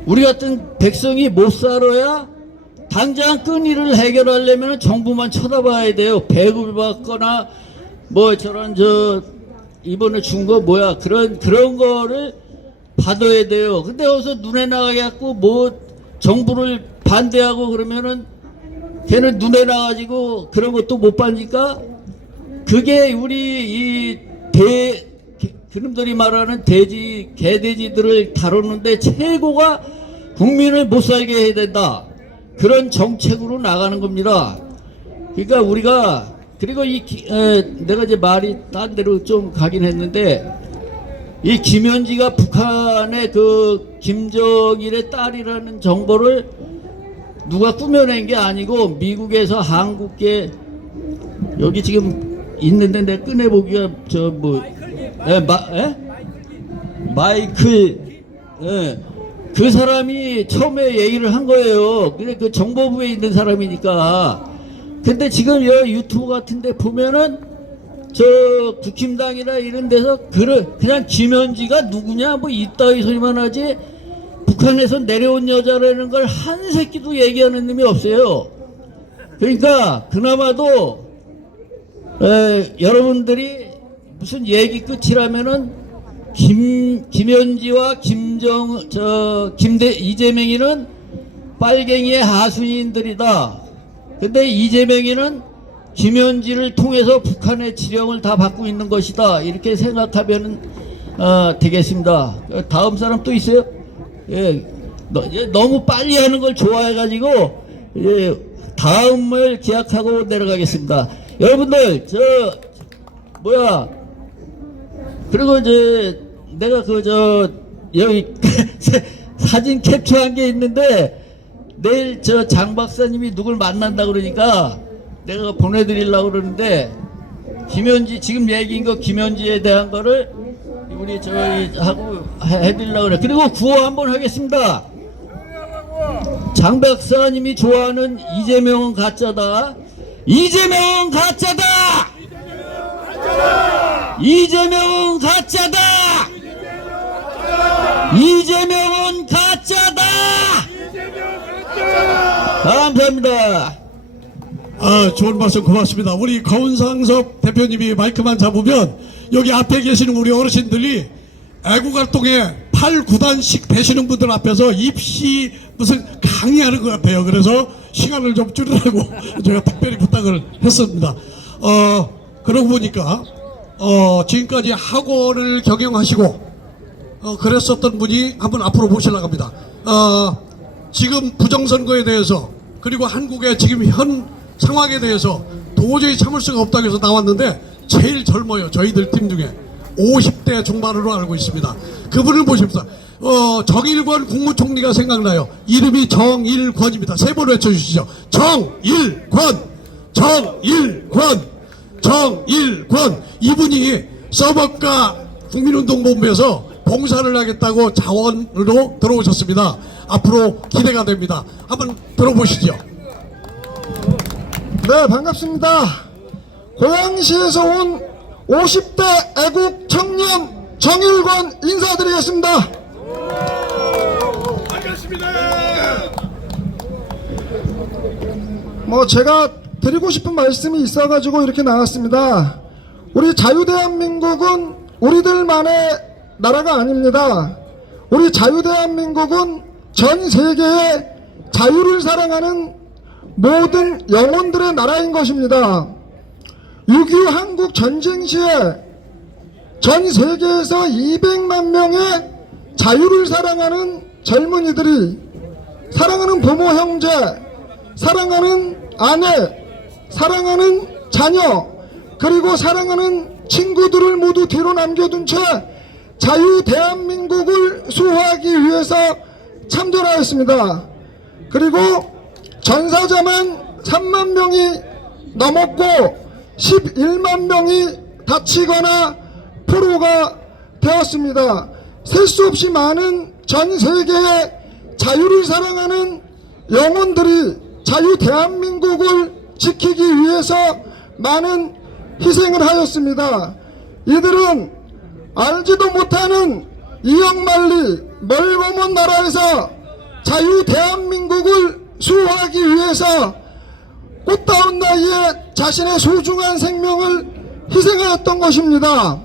우리 같은 백성이 못 살아야 당장 끈일을 해결하려면 정부만 쳐다봐야 돼요. 배급을 받거나 뭐 이번에 준 거 뭐야 그런 거를 받아야 돼요. 근데 여기서 눈에 나가게 갖고 뭐 정부를 반대하고 그러면은 걔는 눈에 나가지고 그런 것도 못 받으니까, 그게 우리 그놈들이 말하는 개돼지들을 다루는데 최고가 국민을 못 살게 해야 된다. 그런 정책으로 나가는 겁니다. 그러니까 우리가, 그리고 내가 이제 말이 딴 데로 좀 가긴 했는데, 이 김현지가 북한의 그 김정일의 딸이라는 정보를 누가 꾸며낸 게 아니고 미국에서 한국계 여기 지금 있는데 내가 꺼내보기가 마이클 그 사람이 처음에 얘기를 한 거예요. 근데 그 정보부에 있는 사람이니까. 근데 지금 여기 유튜브 같은데 보면은 국힘당이나 이런 데서 그냥 김현지가 누구냐 뭐 이따위 소리만 하지, 북한에서 내려온 여자라는 걸 한 새끼도 얘기하는 놈이 없어요. 그러니까 그나마도 여러분들이 무슨 얘기 끝이라면은 김현지와 이재명이는 빨갱이의 하수인들이다. 근데 이재명이는 김현지를 통해서 북한의 지령을 다 받고 있는 것이다. 이렇게 생각하면 되겠습니다. 다음 사람 또 있어요? 예, 너무 빨리 하는 걸 좋아해가지고 예, 다음을 기약하고 내려가겠습니다. 여러분들 그리고 이제 내가 여기 사진 캡처한 게 있는데 내일 장 박사님이 누굴 만난다 그러니까 내가 보내드리려고 그러는데 지금 얘기인 거 김현지에 대한 거를 우리 하고 해드리려고 그래. 그리고 구호 한번 하겠습니다. 장 박사님이 좋아하는 이재명은 가짜다. 이재명은 가짜다. 이재명은 가짜다. 이재명은 가짜다. 감사합니다. 좋은 말씀 고맙습니다. 우리 거운상섭 대표님이 마이크만 잡으면 여기 앞에 계시는 우리 어르신들이 애국활동에 8, 9단씩 되시는 분들 앞에서 입시 무슨 강의하는 것 같아요. 그래서 시간을 좀 줄이라고 제가 특별히 부탁을 했습니다. 그러고 보니까 지금까지 학원을 경영하시고 그랬었던 분이 한번 앞으로 모시려고 합니다. 지금 부정선거에 대해서 그리고 한국의 지금 현 상황에 대해서 도저히 참을 수가 없다고 해서 나왔는데 제일 젊어요. 저희들 팀 중에 50대 중반으로 알고 있습니다. 그분을 모십니다. 정일권 국무총리가 생각나요. 이름이 정일권입니다. 세 번 외쳐주시죠. 정일권, 정일권, 정일권. 이분이 서법과 국민운동본부에서 봉사를 하겠다고 자원으로 들어오셨습니다. 앞으로 기대가 됩니다. 한번 들어보시죠. 네, 반갑습니다. 고양시에서 온 50대 애국 청년 정일권 인사드리겠습니다. 제가 드리고 싶은 말씀이 있어가지고 이렇게 나왔습니다. 우리 자유대한민국은 우리들만의 나라가 아닙니다. 우리 자유대한민국은 전 세계의 자유를 사랑하는 모든 영혼들의 나라인 것입니다. 6.25 한국 전쟁 시에 전 세계에서 200만 명의 자유를 사랑하는 젊은이들이 사랑하는 부모 형제, 사랑하는 아내, 사랑하는 자녀, 그리고 사랑하는 친구들을 모두 뒤로 남겨둔 채 자유 대한민국을 수호하기 위해서 참전하였습니다. 그리고 전사자만 3만 명이 넘었고 11만 명이 다치거나 포로가 되었습니다. 셀 수 없이 많은 전 세계의 자유를 사랑하는 영혼들이 자유 대한민국을 지키기 위해서 많은 희생을 하였습니다. 이들은 알지도 못하는 이역만리 멀먼 나라에서 자유 대한민국을 수호하기 위해서 꽃다운 나이에 자신의 소중한 생명을 희생하였던 것입니다.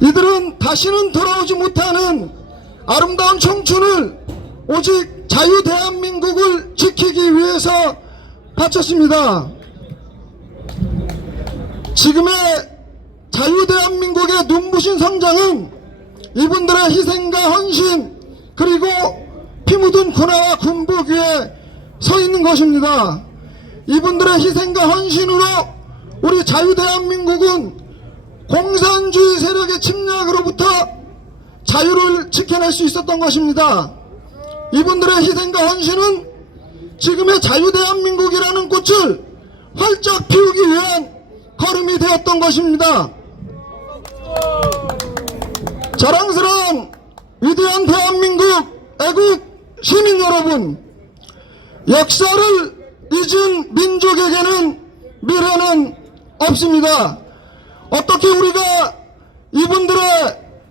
이들은 다시는 돌아오지 못하는 아름다운 청춘을 오직 자유 대한민국을 지키기 위해서 바쳤습니다. 지금의 자유 대한민국의 눈부신 성장은 이분들의 희생과 헌신 그리고 피 묻은 군화와 군복 위에 서 있는 것입니다. 이분들의 희생과 헌신으로 우리 자유 대한민국은 공산주의 세력의 침략으로부터 자유를 지켜낼 수 있었던 것입니다. 이분들의 희생과 헌신은 지금의 자유 대한민국이라는 꽃을 활짝 피우기 위한 걸음이 되었던 것입니다. 자랑스러운 위대한 대한민국 애국 시민 여러분, 역사를 잊은 민족에게는 미래는 없습니다. 어떻게 우리가 이분들의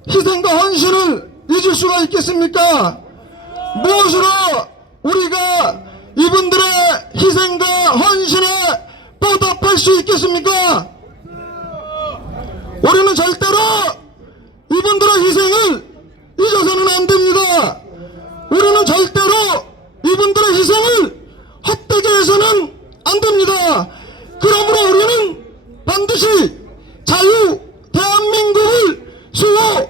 희생과 헌신을 잊을 수가 있겠습니까? 무엇으로 우리가 이분들의 희생과 헌신에 보답할 수 있겠습니까? 우리는 절대로 이분들의 희생을 잊어서는 안 됩니다. 우리는 절대로 이분들의 희생을 헛되게 해서는 안 됩니다. 그러므로 우리는 반드시 자유 대한민국을 수호해야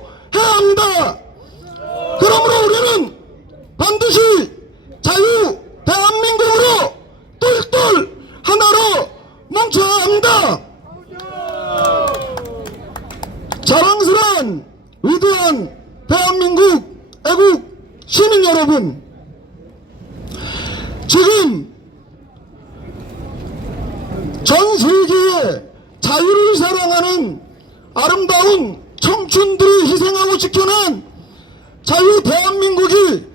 대한민국 애국 시민 여러분, 지금 전 세계에 자유를 사랑하는 아름다운 청춘들이 희생하고 지켜낸 자유 대한민국이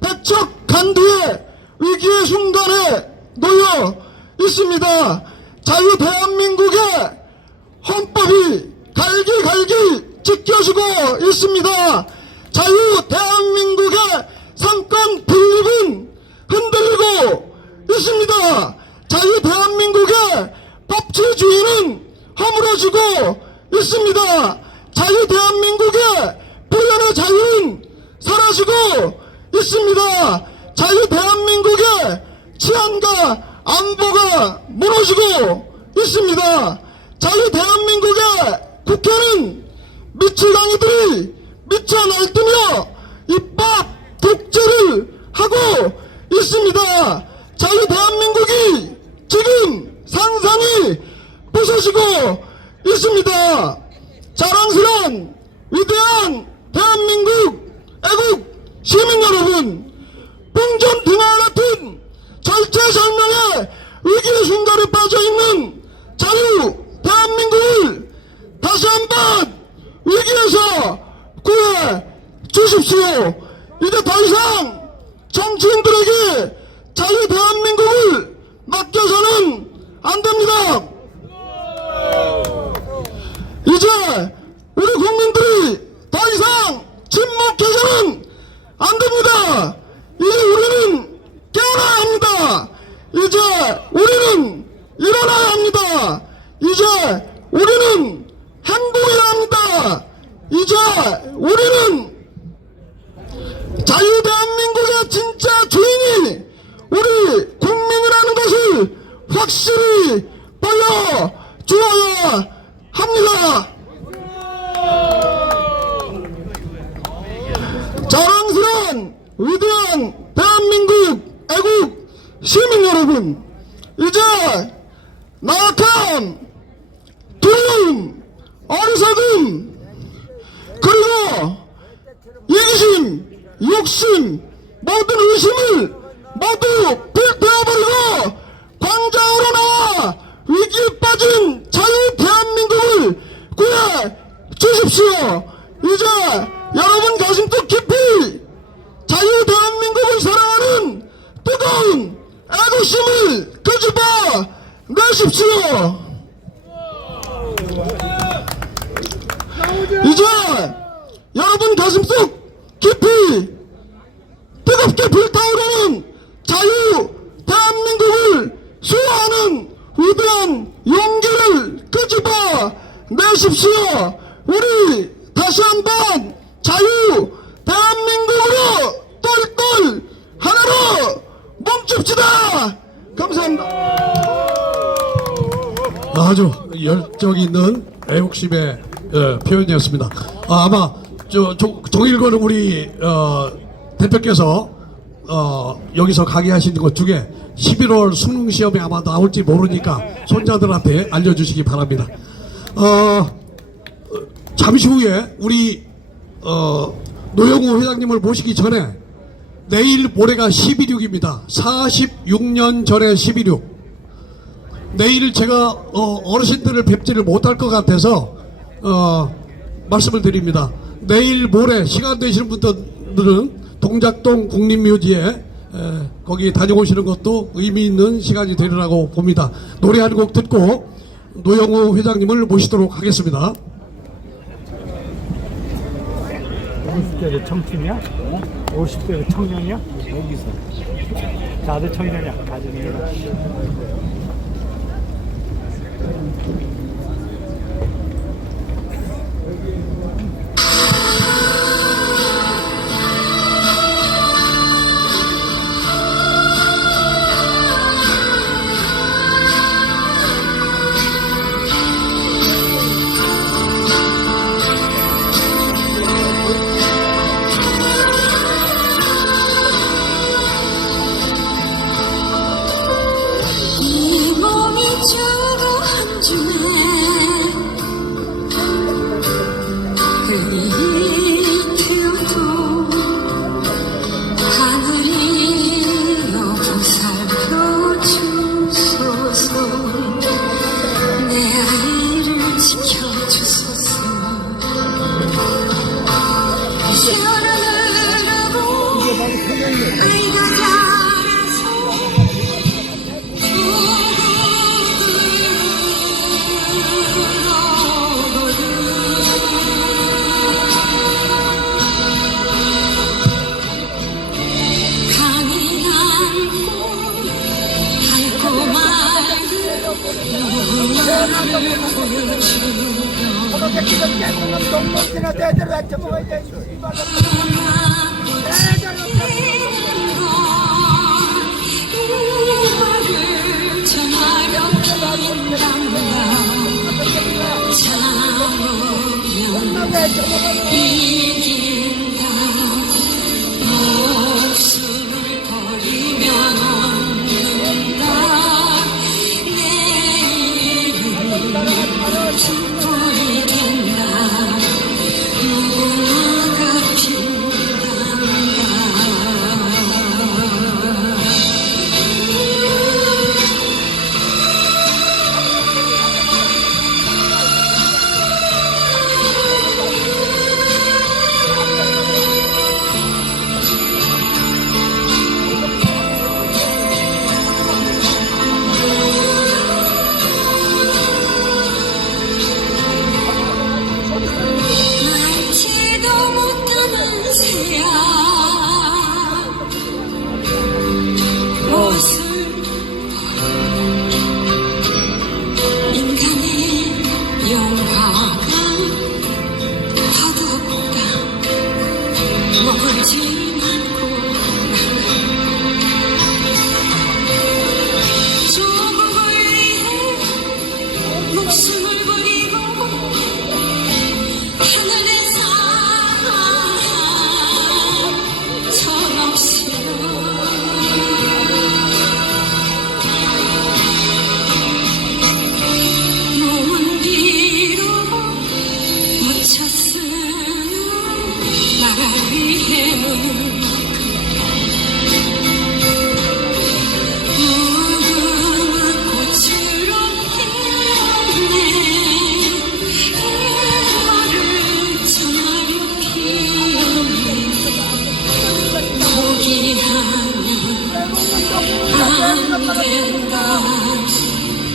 백척 간두의 위기의 순간에 놓여 있습니다. 자유 대한민국의 헌법이 갈기갈기 찢겨지고 있습니다. 자유 대한민국의 상권 분립은 흔들리고 있습니다. 자유 대한민국의 법치주의는 허물어지고 있습니다. 자유 대한민국의 표현의 자유는 사라지고 있습니다. 자유 대한민국의 치안과 안보가 무너지고 있습니다. 자유 대한민국의 국회는 미치광이들이 미쳐 날뛰며 입법 독재를 하고 있습니다. 자유 대한민국이 지금 산산이 부서지고 있습니다. 자랑스러운 위대한 대한민국 애국 시민 여러분, 풍전 비말 같은 절체절명의 위기의 순간에 빠져있는 자유 대한민국을 다시 한번 위기에서 구해 주십시오. 이제 더 이상 정치인들에게 자유 대한민국을 맡겨서는 안 됩니다. 이제 우리 국민들이 더 이상 침묵해서는 안 됩니다. 이제 우리는 깨어나야 합니다. 이제 우리는 일어나야 합니다. 이제 우리는 행동해야 합니다. 이제 우리는 자유 대한민국의 진짜 주인이 우리 국민이라는 것을 확실히 보여주어야 합니다. 자랑스러운 위대한 대한민국 애국 시민 여러분, 이제 나약함, 두려움, 어리석음, 그리고 이기심, 욕심, 모든 의심을 모두 불태워버리고 광장으로 나와 위기에 빠진 자유 대한민국을 구해 주십시오. 이제 여러분 가슴속 깊이 자유 대한민국을 사랑하는 뜨거운 애국심을 끄집어 내십시오. 이제 여러분 가슴속 깊이 뜨겁게 불타오르는 자유 대한민국을 수호하는 위대한 용기를 끄집어 내십시오. 우리 다시 한번 자유 대한민국으로 똘똘 하나로 뭉칩시다. 감사합니다. 아주 열정 있는 애국심의 표현이었습니다. 아마 정일권 우리 대표께서 여기서 강의하시는 것 중에 11월 수능 시험에 아마 나올지 모르니까 손자들한테 알려주시기 바랍니다. 잠시 후에 우리 노영우 회장님을 모시기 전에 내일 모레가 11.6입니다. 46년 전에 11.6. 내일 제가 어르신들을 뵙지를 못할 것 같아서 말씀을 드립니다. 내일 모레 시간 되시는 분들은 동작동 국립묘지에 거기 다녀오시는 것도 의미 있는 시간이 되리라고 봅니다. 노래 한 곡 듣고 노영우 회장님을 모시도록 하겠습니다. 50대도 청춘이야? 50대도 청년이야? 여기서 다들 청년이야. 가정이야. 이 몸이 주로 한 줌에 그 이긴다 목숨을 버리면 얻는다 내일은 촛불이 된다 무궁화가 핀단다 날지도 못하는 새야 옷을 인간의 영화가 더덥다 먹을 줄 많고 조국을 위해 목숨을 버리고 하늘의 사랑 천없이 몸은 비로 묻혀 쓰는 나라 위에는 무궁화 꽃으로 피었네 말을 전하려 피었네 포기하면 안 된다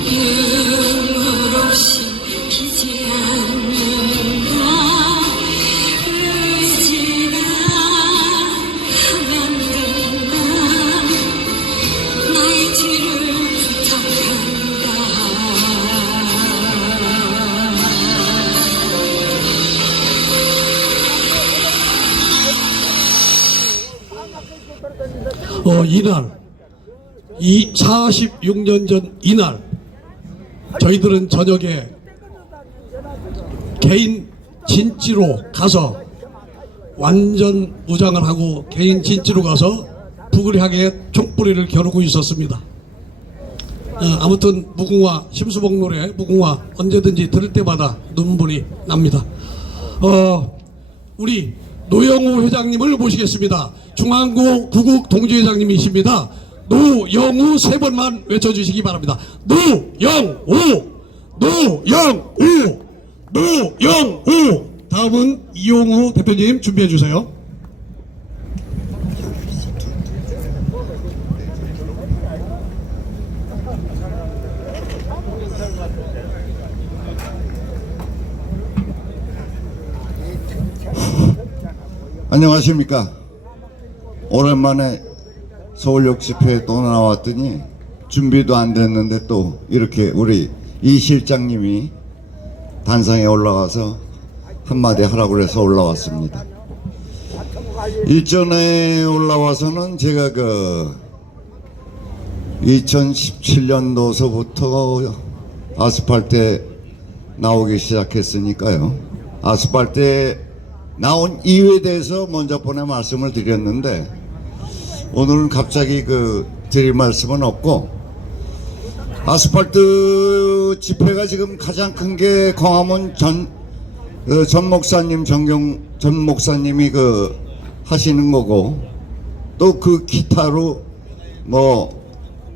눈물 없이 피지 않는다 의지가 하면 된다 나의 뒤를 부탁한다 이날, 이 46년 전 이날, 저희들은 저녁에 개인 진지로 가서 완전 무장을 하고 개인 진지로 가서 북을 향해 총뿌리를 겨누고 있었습니다. 아무튼 무궁화, 심수봉 노래 무궁화 언제든지 들을 때마다 눈물이 납니다. 우리 노영우 회장님을 모시겠습니다. 중앙고 구국 동지회장님이십니다. 노영우 세 번만 외쳐주시기 바랍니다. 노영우, 노영우, 노영우. 다음은 이용우 대표님 준비해 주세요. 안녕하십니까. 오랜만에 서울역 집회에 또 나왔더니 준비도 안 됐는데 또 이렇게 우리 이 실장님이 단상에 올라가서 한마디 하라고 그래서 올라왔습니다. 일전에 올라와서는 제가 2017년도서부터 아스팔트에 나오기 시작했으니까요. 아스팔트에 나온 이유에 대해서 먼저 번에 말씀을 드렸는데 오늘은 갑자기 드릴 말씀은 없고, 아스팔트 집회가 지금 가장 큰 게 광화문 전 목사님, 전 목사님이 하시는 거고, 또 기타로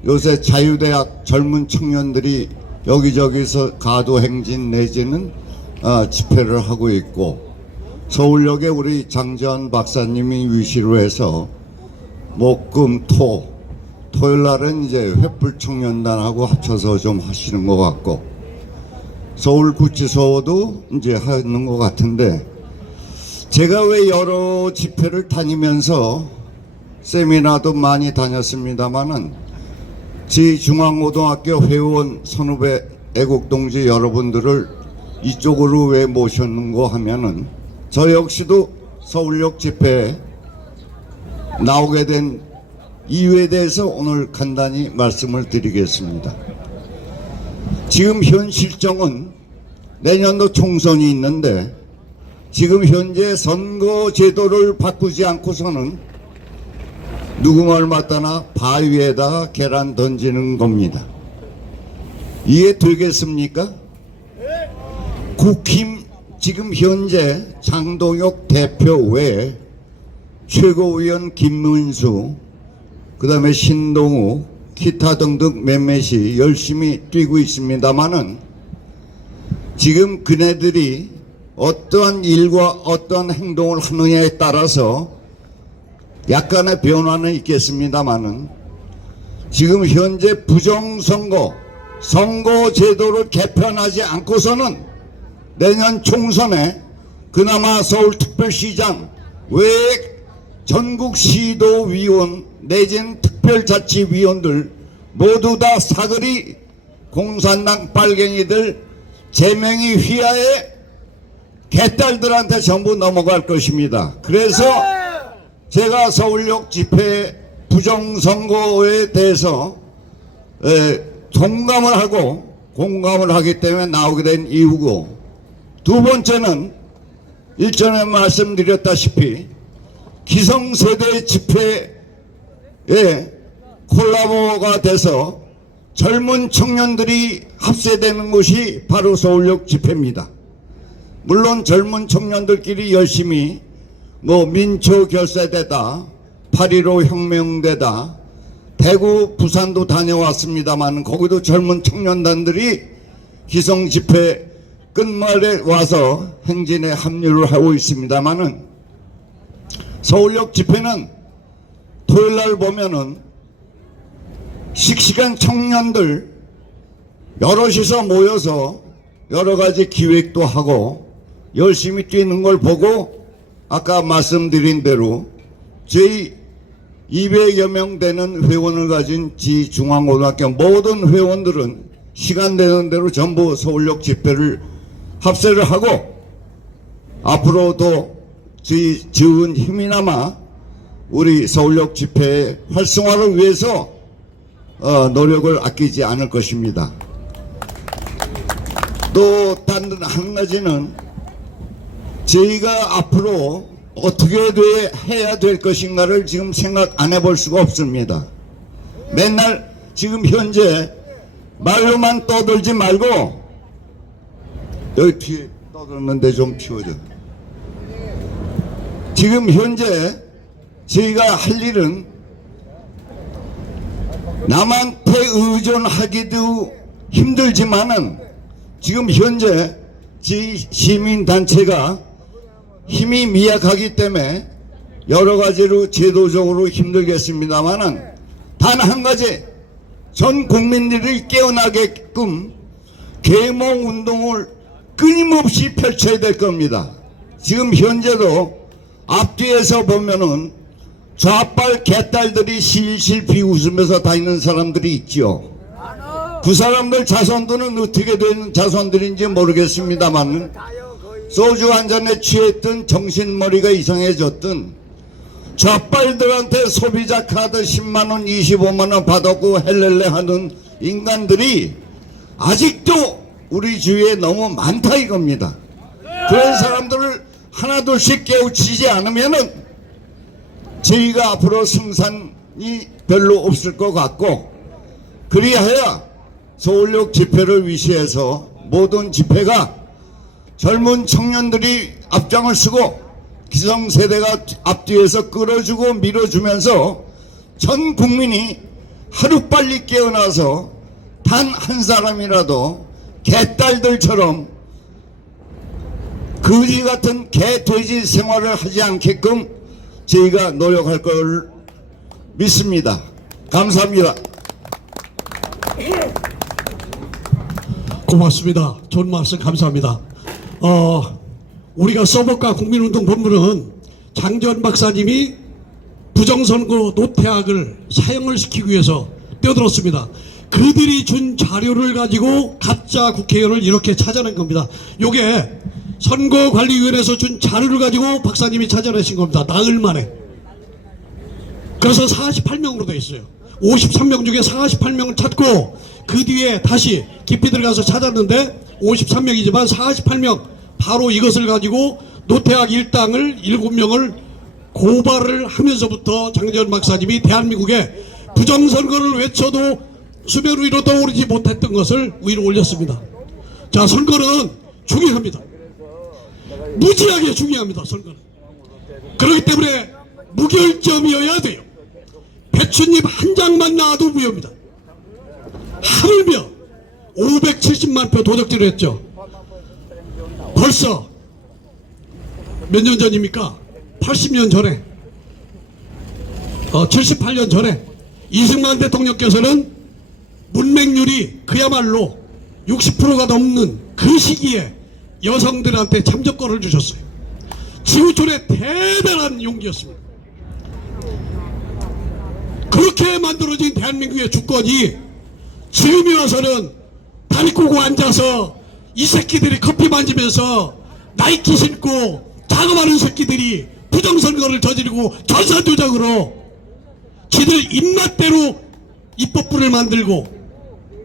요새 자유대학 젊은 청년들이 여기저기서 가도행진 내지는 집회를 하고 있고, 서울역에 우리 장재환 박사님이 위시로 해서 목금 토요일 날은 이제 횃불 청년단하고 합쳐서 좀 하시는 것 같고, 서울구치소도 이제 하는 것 같은데, 제가 왜 여러 집회를 다니면서 세미나도 많이 다녔습니다만은, 제 중앙고등학교 회원 선후배 애국동지 여러분들을 이쪽으로 왜 모셨는고 하면은, 저 역시도 서울역 집회에 나오게 된 이유에 대해서 오늘 간단히 말씀을 드리겠습니다. 지금 현 실정은 내년도 총선이 있는데, 지금 현재 선거 제도를 바꾸지 않고서는 누구 말 맞다나 바위에다가 계란 던지는 겁니다. 이해되겠습니까? 국힘 지금 현재 장동혁 대표 외에 최고위원 김문수, 그 다음에 신동우, 기타 등등 몇몇이 열심히 뛰고 있습니다만은, 지금 그네들이 어떠한 일과 어떠한 행동을 하느냐에 따라서 약간의 변화는 있겠습니다만은, 지금 현재 부정선거, 선거 제도를 개편하지 않고서는 내년 총선에 그나마 서울특별시장 외 전국시도위원 내지는 특별자치위원들 모두 다 사거리 공산당 빨갱이들 제명이 휘하에 개딸들한테 전부 넘어갈 것입니다. 그래서 제가 서울역 집회 부정선거에 대해서 동감을 하고 공감을 하기 때문에 나오게 된 이유고, 두 번째는 일전에 말씀드렸다시피 기성세대 집회에 콜라보가 돼서 젊은 청년들이 합세되는 곳이 바로 서울역 집회입니다. 물론 젊은 청년들끼리 열심히 민초 결사대다, 8.15 혁명대다, 대구, 부산도 다녀왔습니다만 거기도 젊은 청년단들이 기성 집회 끝말에 와서 행진에 합류를 하고 있습니다만은, 서울역 집회는 토요일날 보면은 씩씩한 청년들 여럿이서 모여서 여러 가지 기획도 하고 열심히 뛰는 걸 보고, 아까 말씀드린 대로 저희 200여 명 되는 회원을 가진 지중앙고등학교 모든 회원들은 시간 되는 대로 전부 서울역 집회를 합세를 하고, 앞으로도 저희 지은 힘이나마 우리 서울역 집회의 활성화를 위해서 노력을 아끼지 않을 것입니다. 또 다른 한 가지는 저희가 앞으로 어떻게 해야 될 것인가를 지금 생각 안 해볼 수가 없습니다. 맨날 지금 현재 말로만 떠들지 말고, 여기 뒤에 떠들었는데 좀 피워줘. 지금 현재 저희가 할 일은 남한테 의존하기도 힘들지만은, 지금 현재 저희 시민단체가 힘이 미약하기 때문에 여러 가지로 제도적으로 힘들겠습니다만은, 단 한 가지, 전 국민들이 깨어나게끔 계몽 운동을 끊임없이 펼쳐야 될 겁니다. 지금 현재도 앞뒤에서 보면은 좌빨 개딸들이 실실 비웃으면서 다니는 사람들이 있죠. 그 사람들 자손들은 어떻게 된 자손들인지 모르겠습니다만, 소주 한 잔에 취했든 정신머리가 이상해졌든 좌빨들한테 소비자 카드 10만원 25만원 받았고 헬렐레 하는 인간들이 아직도 우리 주위에 너무 많다 이겁니다. 그런 사람들을 하나둘씩 깨우치지 않으면은 저희가 앞으로 승산이 별로 없을 것 같고, 그리하여 서울역 집회를 위시해서 모든 집회가 젊은 청년들이 앞장을 서고 기성세대가 앞뒤에서 끌어주고 밀어주면서 전 국민이 하루빨리 깨어나서 단 한 사람이라도 개딸들처럼 거지 같은 개 돼지 생활을 하지 않게끔 저희가 노력할 걸 믿습니다. 감사합니다. 고맙습니다. 좋은 말씀 감사합니다. 우리가 서버과 국민운동본부는 장재원 박사님이 부정선거 노태악을 사형을 시키기 위해서 뛰어들었습니다. 그들이 준 자료를 가지고 가짜 국회의원을 이렇게 찾아낸 겁니다. 요게 선거관리위원회에서 준 자료를 가지고 박사님이 찾아내신 겁니다. 나흘 만에. 그래서 48명으로 되어 있어요. 53명 중에 48명을 찾고 그 뒤에 다시 깊이 들어가서 찾았는데 53명이지만 48명 바로 이것을 가지고 노태악 일당을 7명을 고발을 하면서부터 장재원 박사님이 대한민국에 부정선거를 외쳐도 수면 위로 떠오르지 못했던 것을 위로 올렸습니다. 자, 선거는 중요합니다. 무지하게 중요합니다. 선거는. 그렇기 때문에 무결점이어야 돼요. 배춧잎 한 장만 나와도 무효입니다. 하물며 570만 표 도적질을 했죠. 벌써 몇 년 전입니까? 80년 전에 78년 전에 이승만 대통령께서는 문맹률이 그야말로 60%가 넘는 그 시기에 여성들한테 참정권을 주셨어요. 지구촌의 대단한 용기였습니다. 그렇게 만들어진 대한민국의 주권이 지금이 와서는 다리 꼬고 앉아서 이 새끼들이 커피 만지면서 나이키 신고 작업하는 새끼들이 부정선거를 저지르고 전산조작으로 지들 입맛대로 입법부를 만들고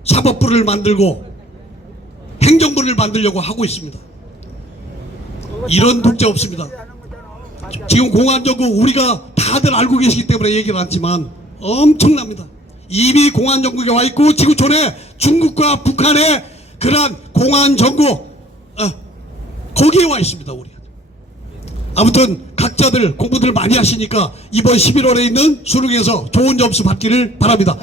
사법부를 만들고 행정부를 만들려고 하고 있습니다. 이런 독재 없습니다. 지금 공안정국 우리가 다들 알고 계시기 때문에 얘기를 않지만 엄청납니다. 이미 공안정국에 와 있고 지구촌에 중국과 북한의 그러한 공안정국 거기에 와 있습니다. 우리. 아무튼 각자들 공부들 많이 하시니까 이번 11월에 있는 수능에서 좋은 점수 받기를 바랍니다.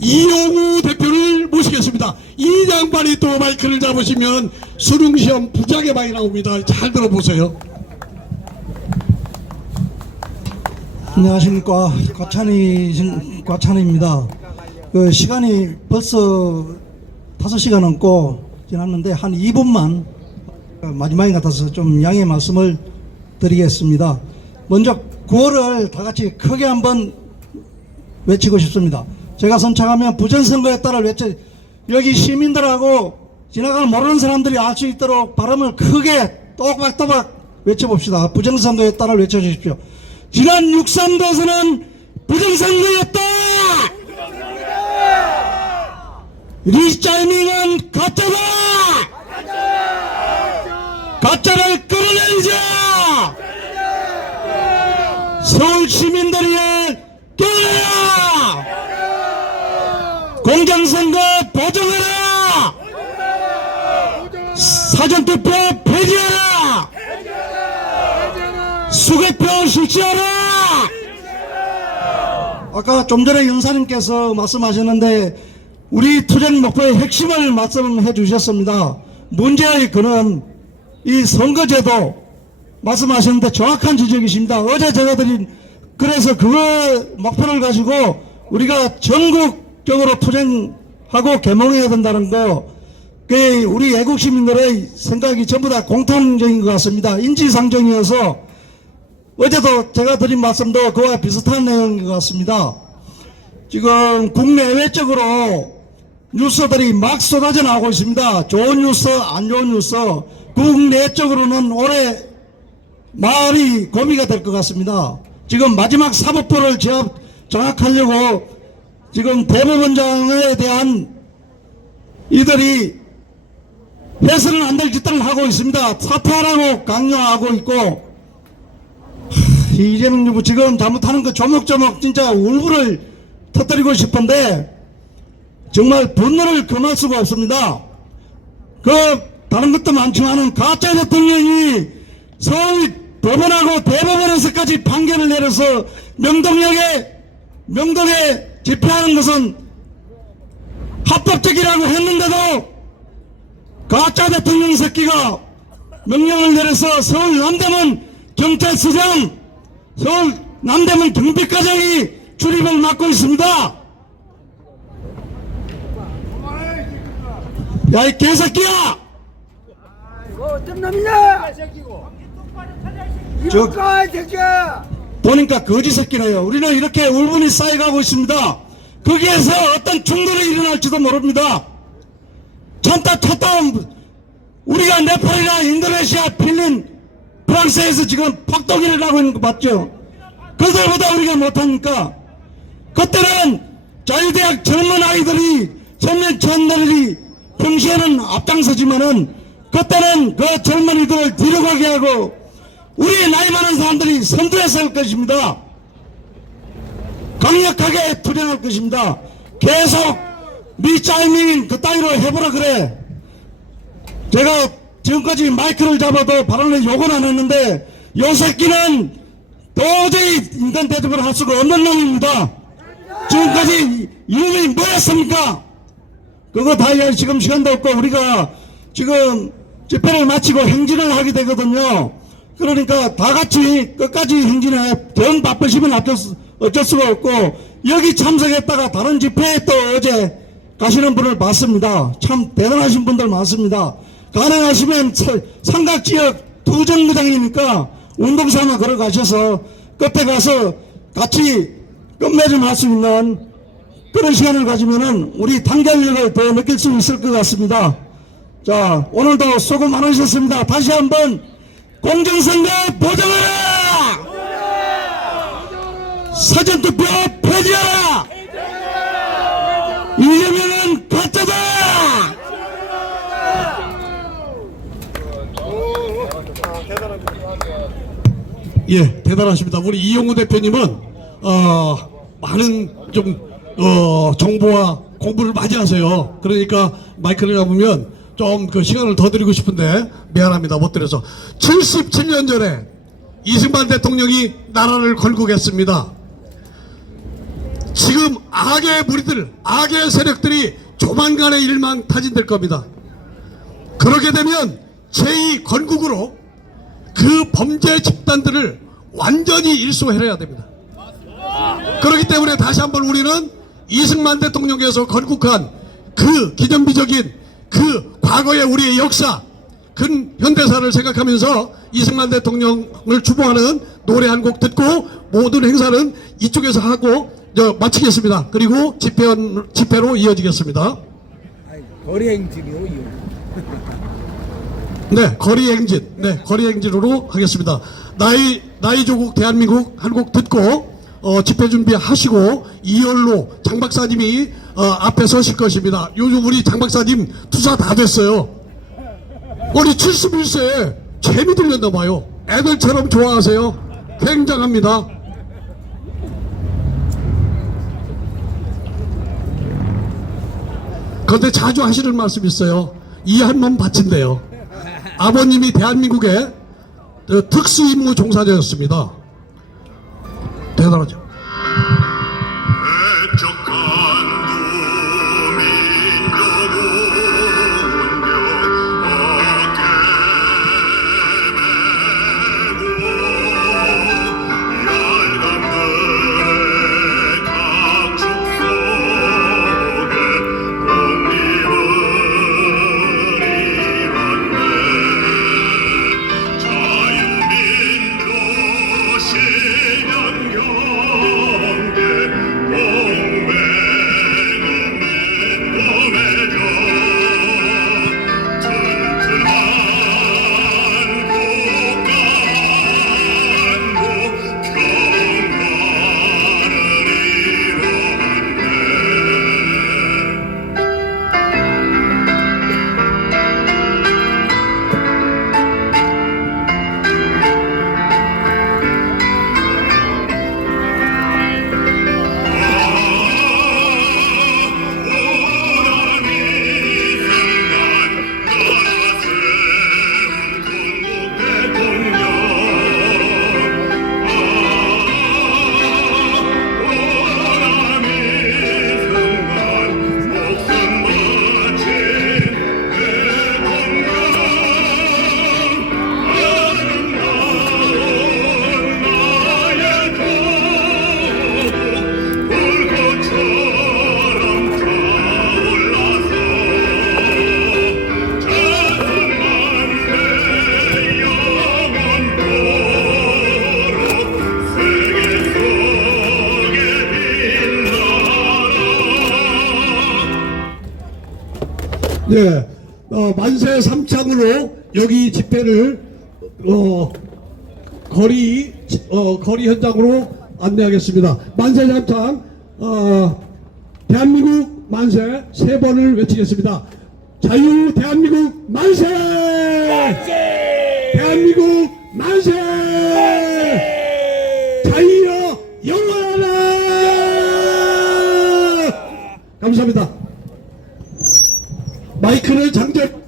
이용우 대표를 모시겠습니다. 이 양반이 또 마이크를 잡으시면 수능시험 부작에 많이 나옵니다. 잘 들어보세요. 안녕하십니까. 과찬입니다. 그 시간이 벌써 5시간 넘고 지났는데 한 2분만 마지막에 같아서 좀 양해 말씀을 드리겠습니다. 먼저 구호를 다 같이 크게 한번 외치고 싶습니다. 제가 선창하면 부정선거에 따라 여기 시민들하고 지나가는 모르는 사람들이 알 수 있도록 발음을 크게 또박또박 외쳐봅시다. 부정선거에 따라 외쳐주십시오. 지난 6.3 대선은 부정선거였다! 리스타이밍은 가짜다! 가짜를 끌어내자! 서울 시민들이 깨어나라! 공정선거 보정하라! 사전투표 폐지하라! 수개표 실시하라! 아까 좀 전에 윤사님께서 말씀하셨는데 우리 투쟁 목표의 핵심을 말씀해 주셨습니다. 문제의 근원 이 선거제도 말씀하셨는데 정확한 지적이십니다. 어제 제가 드린 그래서 그거 목표를 가지고 우리가 전국적으로 투쟁하고 계몽해야 된다는 거 그게 우리 애국 시민들의 생각이 전부 다 공통적인 것 같습니다. 인지상정이어서 어제도 제가 드린 말씀도 그와 비슷한 내용인 것 같습니다. 지금 국내외적으로 뉴스들이 막 쏟아져 나오고 있습니다. 좋은 뉴스, 안 좋은 뉴스. 국내적으로는 올해 말이 고미가 될 것 같습니다. 지금 마지막 사법부를 장악하려고 지금 대법원장에 대한 이들이 해서는 안 될 짓들을 하고 있습니다. 사퇴하라고 강요하고 있고 이재명 정부 지금 잘못하는 거 조목조목 진짜 울분을 터뜨리고 싶은데 정말 분노를 금할 수가 없습니다. 다른 것도 많지만은 가짜 대통령이 서울 법원하고 대법원에서까지 판결을 내려서 명동에 집회하는 것은 합법적이라고 했는데도 가짜 대통령 새끼가 명령을 내려서 서울 남대문 경찰서장, 서울 남대문 경비과장이 출입을 막고 있습니다. 야, 이 개새끼야! 어떤 놈이냐? 이거까 이 새끼야! 보니까 거지 새끼네요. 우리는 이렇게 울분이 쌓여가고 있습니다. 거기에서 어떤 충돌이 일어날지도 모릅니다. 참다 우리가 네팔이나 인도네시아, 필린, 프랑스에서 지금 폭동이 나고 있는 거 맞죠? 그들보다 우리가 못하니까 그때는 자유대학 젊은 아이들이 청년들이 평시에는 앞장서지만은 그때는 그 젊은이들을 뒤로 가게 하고 우리 나이 많은 사람들이 선두에 설 것입니다. 강력하게 투쟁할 것입니다. 계속 미짜이밍 그 따위로 해보라 그래. 제가 지금까지 마이크를 잡아도 발언을 욕은 안 했는데 요 새끼는 도저히 인간 대접을 할 수가 없는 놈입니다. 지금까지 이놈이 뭐였습니까? 그거 다 지금 시간도 없고 우리가 지금 집회를 마치고 행진을 하게 되거든요. 그러니까 다 같이 끝까지 행진해. 정 바쁘시면 어쩔 수가 없고 여기 참석했다가 다른 집회에 또 어제 가시는 분을 봤습니다. 참 대단하신 분들 많습니다. 가능하시면 삼각지역 투정무장이니까 운동삼아 걸어가셔서 끝에 가서 같이 끝맺음 할 수 있는 그런 시간을 가지면은 우리 단결력을 더 느낄 수 있을 것 같습니다. 자, 오늘도 수고 많으셨습니다. 다시 한번 공정선거 보장하라! 사전투표 폐지하라! 이재명은 가짜다! 예, 대단하십니다. 우리 이용우 대표님은 많은 좀 정보와 공부를 많이 하세요. 그러니까 마이크를 잡으면 좀 그 시간을 더 드리고 싶은데 미안합니다. 못 드려서. 77년 전에 이승만 대통령이 나라를 건국했습니다. 지금 악의 무리들, 악의 세력들이 조만간에 일망타진될 겁니다. 그렇게 되면 제2 건국으로 그 범죄 집단들을 완전히 일소해야 됩니다. 그렇기 때문에 다시 한번 우리는 이승만 대통령께서 건국한 그 기념비적인 그 과거의 우리의 역사, 근현대사를 생각하면서 이승만 대통령을 추모하는 노래 한 곡 듣고 모든 행사는 이쪽에서 하고 마치겠습니다. 그리고 집회로 이어지겠습니다. 거리 행진이요, 네, 거리 행진. 네, 거리 행진으로 하겠습니다. 나이 조국 대한민국 한 곡 듣고 집회 준비하시고 2열로 장 박사님이 앞에 서실 것입니다. 요즘 우리 장 박사님 투사 다 됐어요. 우리 71세 재미 들렸나 봐요. 애들처럼 좋아하세요. 굉장합니다. 그런데 자주 하시는 말씀이 있어요. 이 한 몸 바친대요. 아버님이 대한민국의 특수임무 종사자였습니다. 대단하죠. 자유민주 실현경제 예, 만세 삼창으로 여기 집회를 거리 현장으로 안내하겠습니다. 만세 삼창, 대한민국 만세 3번을 외치겠습니다. 자유 대한민국 만세! 대한민국 만세! 자유여 영원하라! 감사합니다. 마이크를 장전.